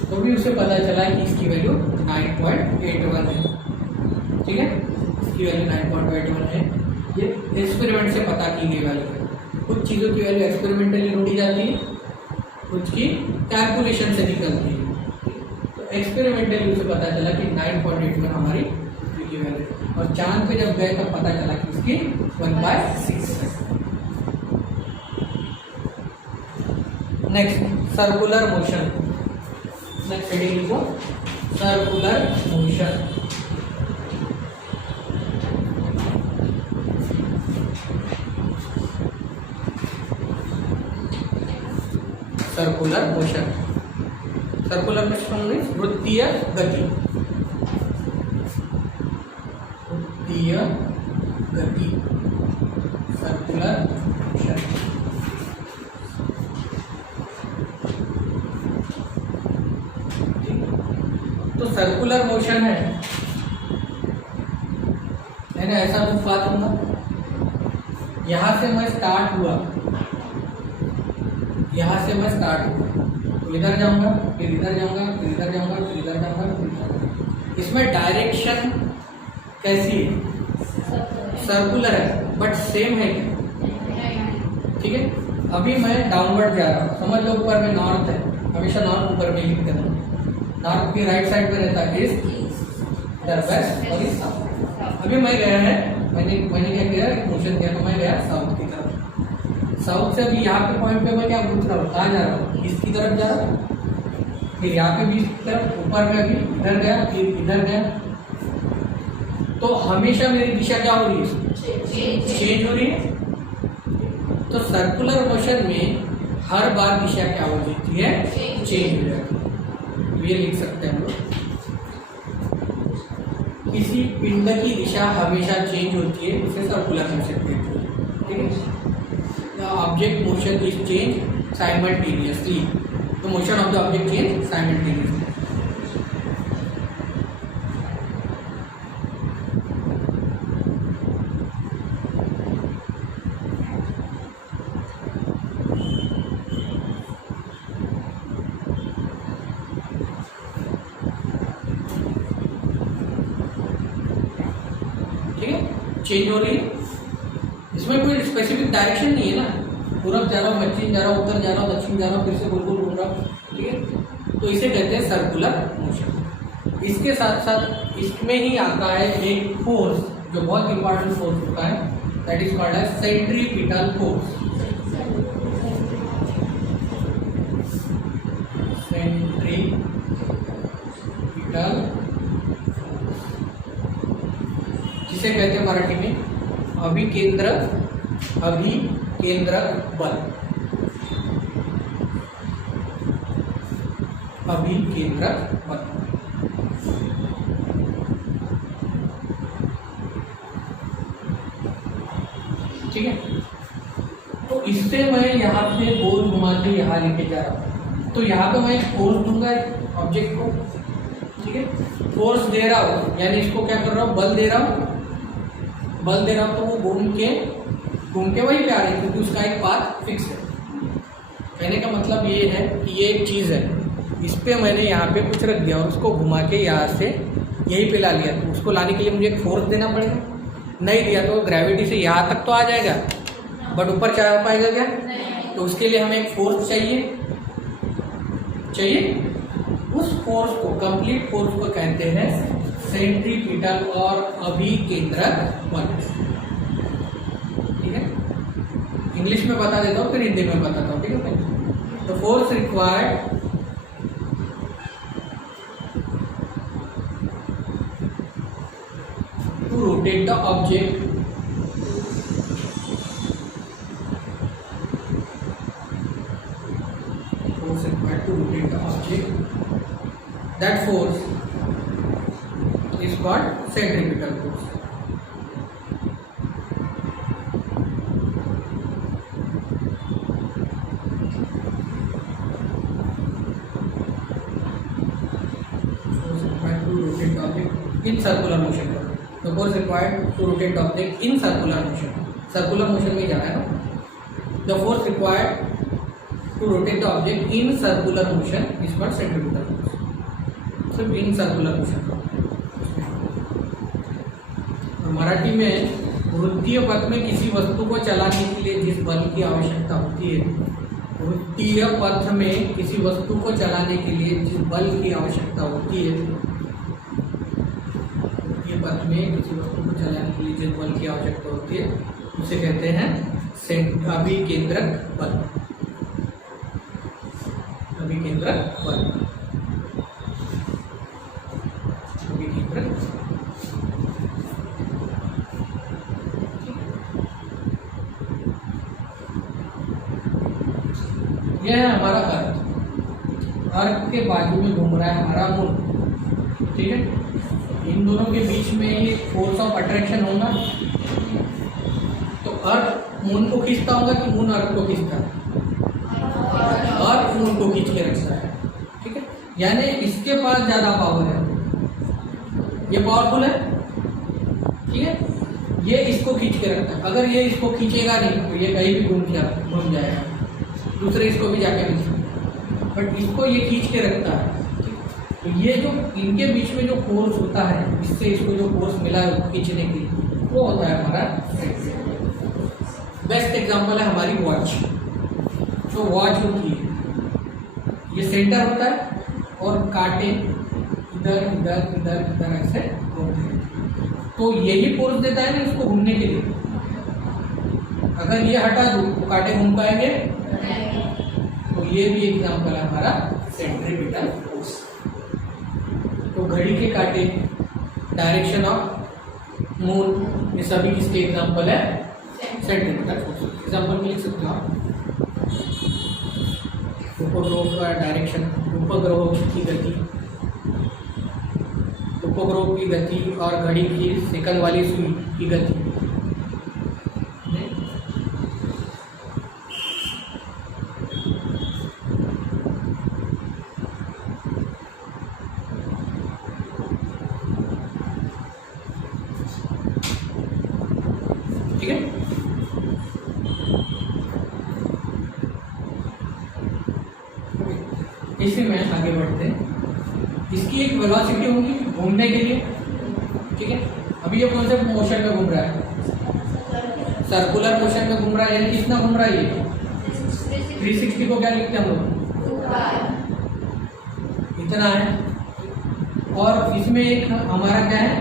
तो भी उसे पता चला कि इसकी वैल्यू 9.81 है, ठीक है। इसकी वैल्यू 9.81 है, ये एक्सपेरिमेंट से पता की गई वैल्यू है। कुछ चीज़ों की वैल्यू एक्सपेरिमेंटली ढूंढी जाती है, कुछ की कैलकुलेशन से निकलती है। तो एक्सपेरिमेंटली उसे पता चला कि 9.81 हमारी की वैल्यू, और चांद पे जब गए तब पता चला कि उसकी 1/6 है। Next circular motion, next heading लिखो circular motion. Circular motion, circular motion means वृत्तीय गति, वृत्तीय गति, सर्कुलर मोशन। तो सर्कुलर मोशन है ना, ऐसा कुछ बात होगा, यहां से मैं स्टार्ट हुआ, यहां से मैं स्टार्ट हुआ तो इधर जाऊंगा, फिर इधर जाऊंगा, फिर इधर जाऊंगा, फिर इधर जाऊंगा, फिर इधर जाऊंगा। इसमें डायरेक्शन कैसी है, सर्कुलर है, बट सेम है क्या, ठीक है। अभी मैं डाउनवर्ड जा रहा हूँ, समझ लो ऊपर में नॉर्थ है, हमेशा नॉर्थ ऊपर में लिखते हैं, नॉर्थ की राइट साइड में रहता है ईस्ट, इधर वेस्ट और ईस्ट साउथ। अभी मैं गया है, मैंने क्या किया, मोशन किया, तो मैं गया साउथ की तरफ। साउथ से अभी यहाँ पे पॉइंट पे मैं क्या पूछ रहा हूँ, कहाँ जा रहा हूँ, ईस्ट की तरफ जा रहा हूँ, फिर यहाँ पे भी ईस्ट की तरफ, ऊपर में अभी इधर गया, फिर इधर गया। तो हमेशा मेरी दिशा क्या हो रही है, चेंज हो रही है। तो सर्कुलर मोशन में हर बार दिशा क्या हो जाती है, चेंज हो जाती है। तो ये लिख सकते हैं हम लोग, किसी पिंड की दिशा हमेशा चेंज होती है, इसे सर्कुलर मोशन कहते हैं, ठीक है। The object motion is change simultaneously, the motion of the object change simultaneously. Change हो रही है, इसमें कोई स्पेसिफिक डायरेक्शन नहीं है ना, पूरब जा रहा हूँ, पश्चिम जा रहा हूँ, उत्तर जा रहा हूँ, दक्षिण जा रहा हूँ, फिर से गोल घूम रहा हूँ, ठीक है। तो इसे कहते हैं सर्कुलर मोशन। इसके साथ साथ इसमें ही आता है एक फोर्स जो बहुत इंपॉर्टेंट फोर्स होता है, that is called as centripetal force. Centripetal जिसे कहते हैं मराठी में अभिकेंद्रक बल। अभिकेंद्रक बल। ठीक है, तो इससे मैं यहाँ पे गोल घुमा के यहाँ लेके जा रहा हूँ, तो यहाँ पे मैं एक फोर्स दूंगा ऑब्जेक्ट को। ठीक है, फोर्स दे रहा हूँ यानी इसको क्या कर रहा हूँ, बल दे रहा हूँ तो वो घूम के वहीं पे आ रही है क्योंकि उसका एक पाथ फिक्स है। कहने का मतलब ये है कि ये एक चीज़ है, इस पे मैंने यहाँ पे कुछ रख दिया और उसको घुमा के यहाँ से यहीं पे ला लिया, तो उसको लाने के लिए मुझे एक फोर्स देना पड़ेगा। नहीं दिया तो ग्रेविटी से यहाँ तक तो आ जाएगा बट ऊपर क्या आ पाएगा क्या, तो उसके लिए हमें एक फोर्स चाहिए। उस फोर्स को, कंप्लीट फोर्स को कहते हैं सेंट्रीपिटल और अभिकेंद्रक बल। ठीक है, इंग्लिश में बता देता हूँ फिर हिंदी में बताता हूँ। ठीक है, तो force required to rotate the object that force is called centripetal force. Force required to rotate object in circular motion. The force required to rotate object in circular motion. Circular motion में जाना है ना. The force required to rotate the object in circular motion is called centripetal force. सिर्फ in circular motion. Marathi में वृत्तीय पथ में किसी वस्तु को चलाने के लिए जिस बल की आवश्यकता होती है, वृत्तीय पथ में किसी वस्तु को चलाने के लिए जिस बल की आवश्यकता होती है, वृत्तीय पथ में किसी वस्तु को चलाने के लिए जिस बल की आवश्यकता होती है उसे कहते हैं अभिकेंद्रक बल। अभिकेंद्रक बल। यह है हमारा अर्थ के बाजू में घूम रहा है हमारा मून। ठीक है, इन दोनों के बीच में ये फोर्स ऑफ अट्रैक्शन होगा, तो अर्थ मून को खींचता होगा कि मून अर्थ को खींचता है? अर्थ मून को खींच के रखता है। ठीक है, यानी इसके पास ज्यादा पावर है, ये पावरफुल है। ठीक है, ये इसको खींच के रखता है। अगर ये इसको खींचेगा नहीं तो ये कहीं भी घूम जाएगा, दूसरे इसको भी जाके खींचेगा, बट इसको ये खींच के रखता है। तो ये जो इनके बीच में जो फोर्स होता है, इससे इसको जो फोर्स मिला है खींचने के लिए, वो होता है हमारा बेस्ट एग्जांपल है हमारी वॉच। तो वॉच होती है, ये सेंटर होता है और कांटे इधर इधर इधर इधर ऐसे होते हैं, तो यही फोर्स देता है ना इसको घूमने के लिए। अगर ये हटा दो तो कांटे घूम पाएंगे? तो ये भी एग्जांपल है हमारा सेंट्रीपिटल फोर्स। तो घड़ी के कांटे, डायरेक्शन ऑफ मून, ये सभी किसके एग्जांपल है? Centripetal force. एग्जांपल में लिख सकते हो आप, उपग्रह का डायरेक्शन, उपग्रह की गति, उपग्रह की गति और घड़ी की सेकंड वाली सुई की गति। ठीक है, इसी में आगे बढ़ते हैं। इसकी एक वेलोसिटी होगी घूमने के लिए। ठीक है, अभी ये कौन से मोशन में घूम रहा है? सर्कुलर मोशन में घूम रहा है, यानी कितना घूम रहा है ये? 360 को क्या लिखते हैं हम लोग? इतना है। और इसमें एक हमारा क्या है?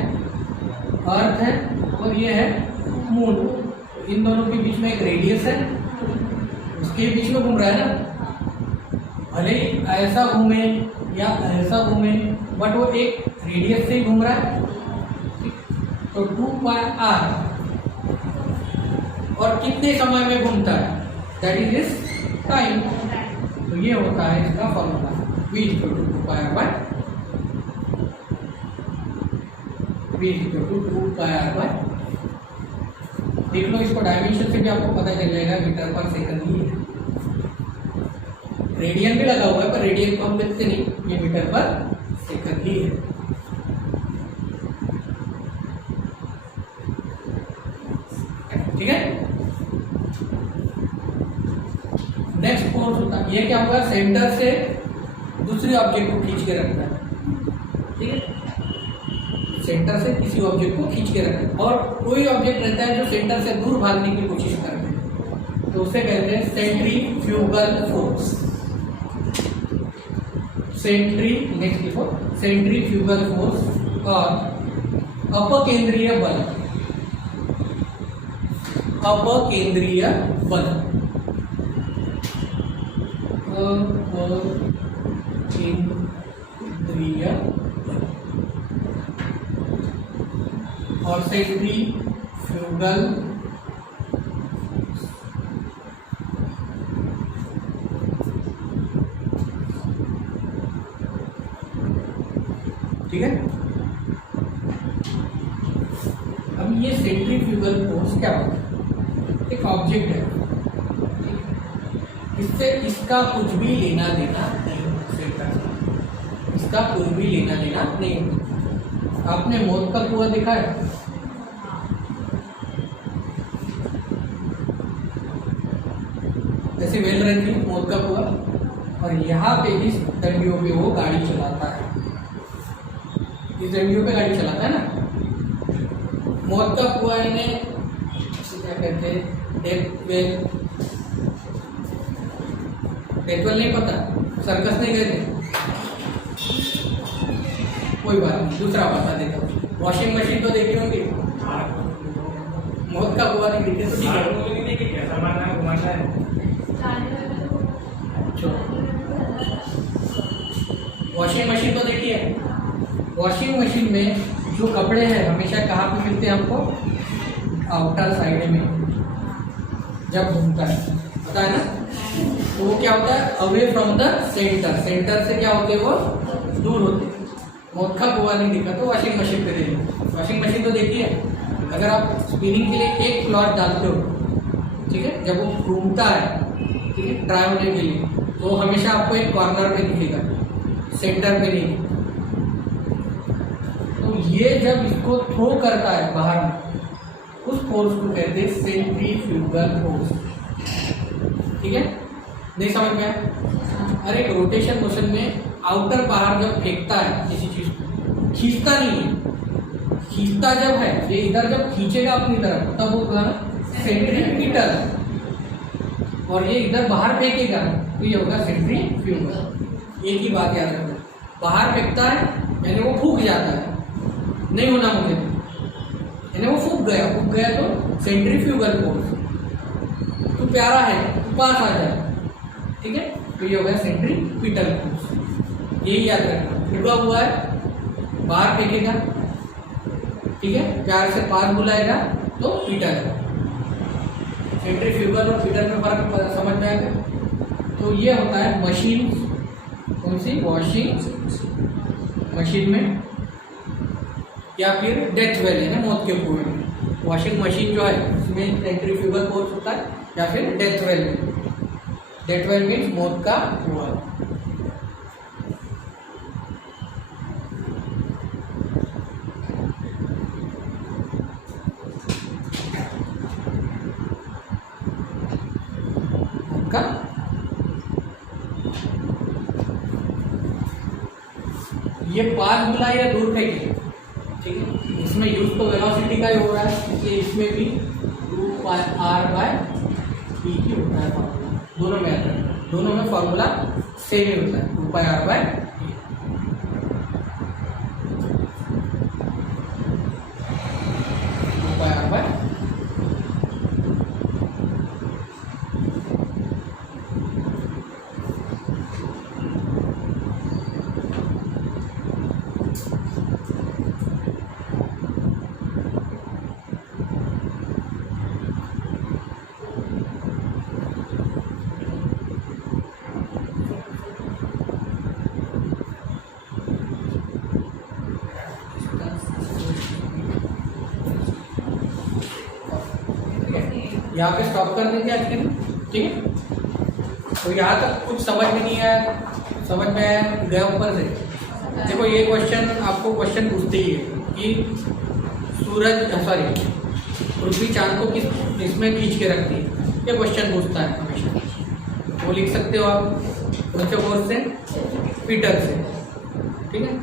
अर्थ है और ये है मून। इन दोनों के बीच में एक रेडियस है, उसके बीच में घूम रहा है ना। भले ही ऐसा घूमे या ऐसा घूमे, बट वो एक रेडियस से ही घूम रहा है, तो 2πr और कितने समय में घूमता है, दैट इज इज टाइम। तो ये होता है इसका formula, v equal to 2πr by v equal to 2πr by. देख लो इसको डायमेंशन से भी आपको पता चल जाएगा, मीटर पर सेकंड ही है। रेडियन भी लगा हुआ है पर रेडियन को हम लिखते नहीं, ये मीटर पर सेकंड ही है। ठीक है, नेक्स्ट फोर्स होता है, ये क्या होगा, सेंटर से दूसरे ऑब्जेक्ट को खींच के रखना है। ठीक है, सेंटर से किसी ऑब्जेक्ट को खींच के रखना है। और कोई ऑब्जेक्ट रहता है जो सेंटर से दूर भागने की कोशिश करते हैं, तो उसे कहते हैं सेंट्रीफ्यूगल फोर्स। नेक्स्ट लिखो, सेंट्रीफ्यूगल फोर्स और अपकेंद्रीय बल। अपकेंद्रीय बल, अपकेंद्रीय बल और सेंट्रीफ्यूगल ठीक है। अब ये सेंट्रीफ्यूगल फोर्स क्या होता है, एक ऑब्जेक्ट है, इससे इसका कुछ भी लेना देना नहीं, सेंटर इसका कुछ भी लेना देना नहीं। आपने मौत का कुआं देखा है, ऐसे वेल रहती है मौत का कुआं, और यहाँ पे इस डंडियों पे वो गाड़ी चलाता है, इस डंडियों पे गाड़ी चलाता है ना। मौत का कुआं इन्हें क्या कहते हैं, डेथ वेल नहीं पता, सर्कस नहीं कहते, कोई बात नहीं, दूसरा बता देता हूँ। वॉशिंग मशीन तो देखी होंगी, मौत का कुआं नहीं देखी तो वॉशिंग मशीन तो देखी है। वॉशिंग मशीन में जो कपड़े हैं हमेशा कहाँ पे मिलते हैं हमको, आउटर साइड में जब घूमता है, पता है ना। तो वो क्या होता है, away from the centre, centre से क्या होते हैं वो दूर होते हैं। मौत का कुआं नहीं दिखा तो वॉशिंग मशीन पे देखिए, वॉशिंग मशीन तो देखिए, अगर आप स्पिनिंग के लिए एक क्लॉथ डालते हो, ठीक है, जब वो घूमता है, ठीक है, ड्राई होने के लिए, तो हमेशा आपको एक कॉर्नर पे दिखेगा, सेंटर पे नहीं। तो ये जब इसको थ्रो करता है बाहर में, उस फोर्स को कहते हैं सेंट्रीफ्यूगल फोर्स। ठीक है, नहीं समझ में आया। अरे एक रोटेशन मोशन में आउटर बाहर जब फेंकता है किसी चीज को, खींचता नहीं है, खींचता जब है, ये इधर जब खींचेगा अपनी तरफ तब होगा सेंट्रीपिटल, और ये इधर बाहर फेंकेगा तो ये होगा सेंट्रीफ्यूगल। एक ही बात याद रखना, बाहर फेंकता है यानी वो फूक जाता है, नहीं होना मुझे, यानी वो फूक गया तो सेंट्रीफ्यूगल फोर्स। तो प्यारा है, पास आ जाए, ठीक है, तो ये हो गया सेंट्रीपिटल फोर्स। यही याद रखना, फूका हुआ है, बाहर फेंकेगा, ठीक है, प्यार से पास बुलाएगा तो पीटल। सेंट्रीफ्यूगल और पीटल में फर्क समझ में आएगा। तो ये होता है मशीन, कौन सी, वॉशिंग मशीन में, या फिर डेथ वेल है ना, मौत के कुएं में। वॉशिंग मशीन जो है उसमें सेंट्रीफ्यूगल फोर्स होता है, या फिर डेथ वेल में। डेथ वेल मीन्स मौत का कुआं। ये पास बुला या दूर फेंके, ठीक है, इसमें यूज तो वेलोसिटी का ही हो रहा है, इसलिए इसमें भी 2πr/p ही होता है फॉर्मूला। दोनों में आता है, दोनों में फॉर्मूला सेम ही होता है, 2πr/p। यहाँ पे स्टॉप कर देंगे आज के लिए, ठीक है। तो यहाँ तक कुछ समझ में नहीं आया, समझ में आया गया ऊपर से। देखो ये क्वेश्चन आपको क्वेश्चन पूछते ही है कि पृथ्वी चांद को किस इसमें खींच के रखती है, ये क्वेश्चन पूछता है हमेशा। वो लिख सकते हो आप कौन से कोर्स से, पीटर से, ठीक है।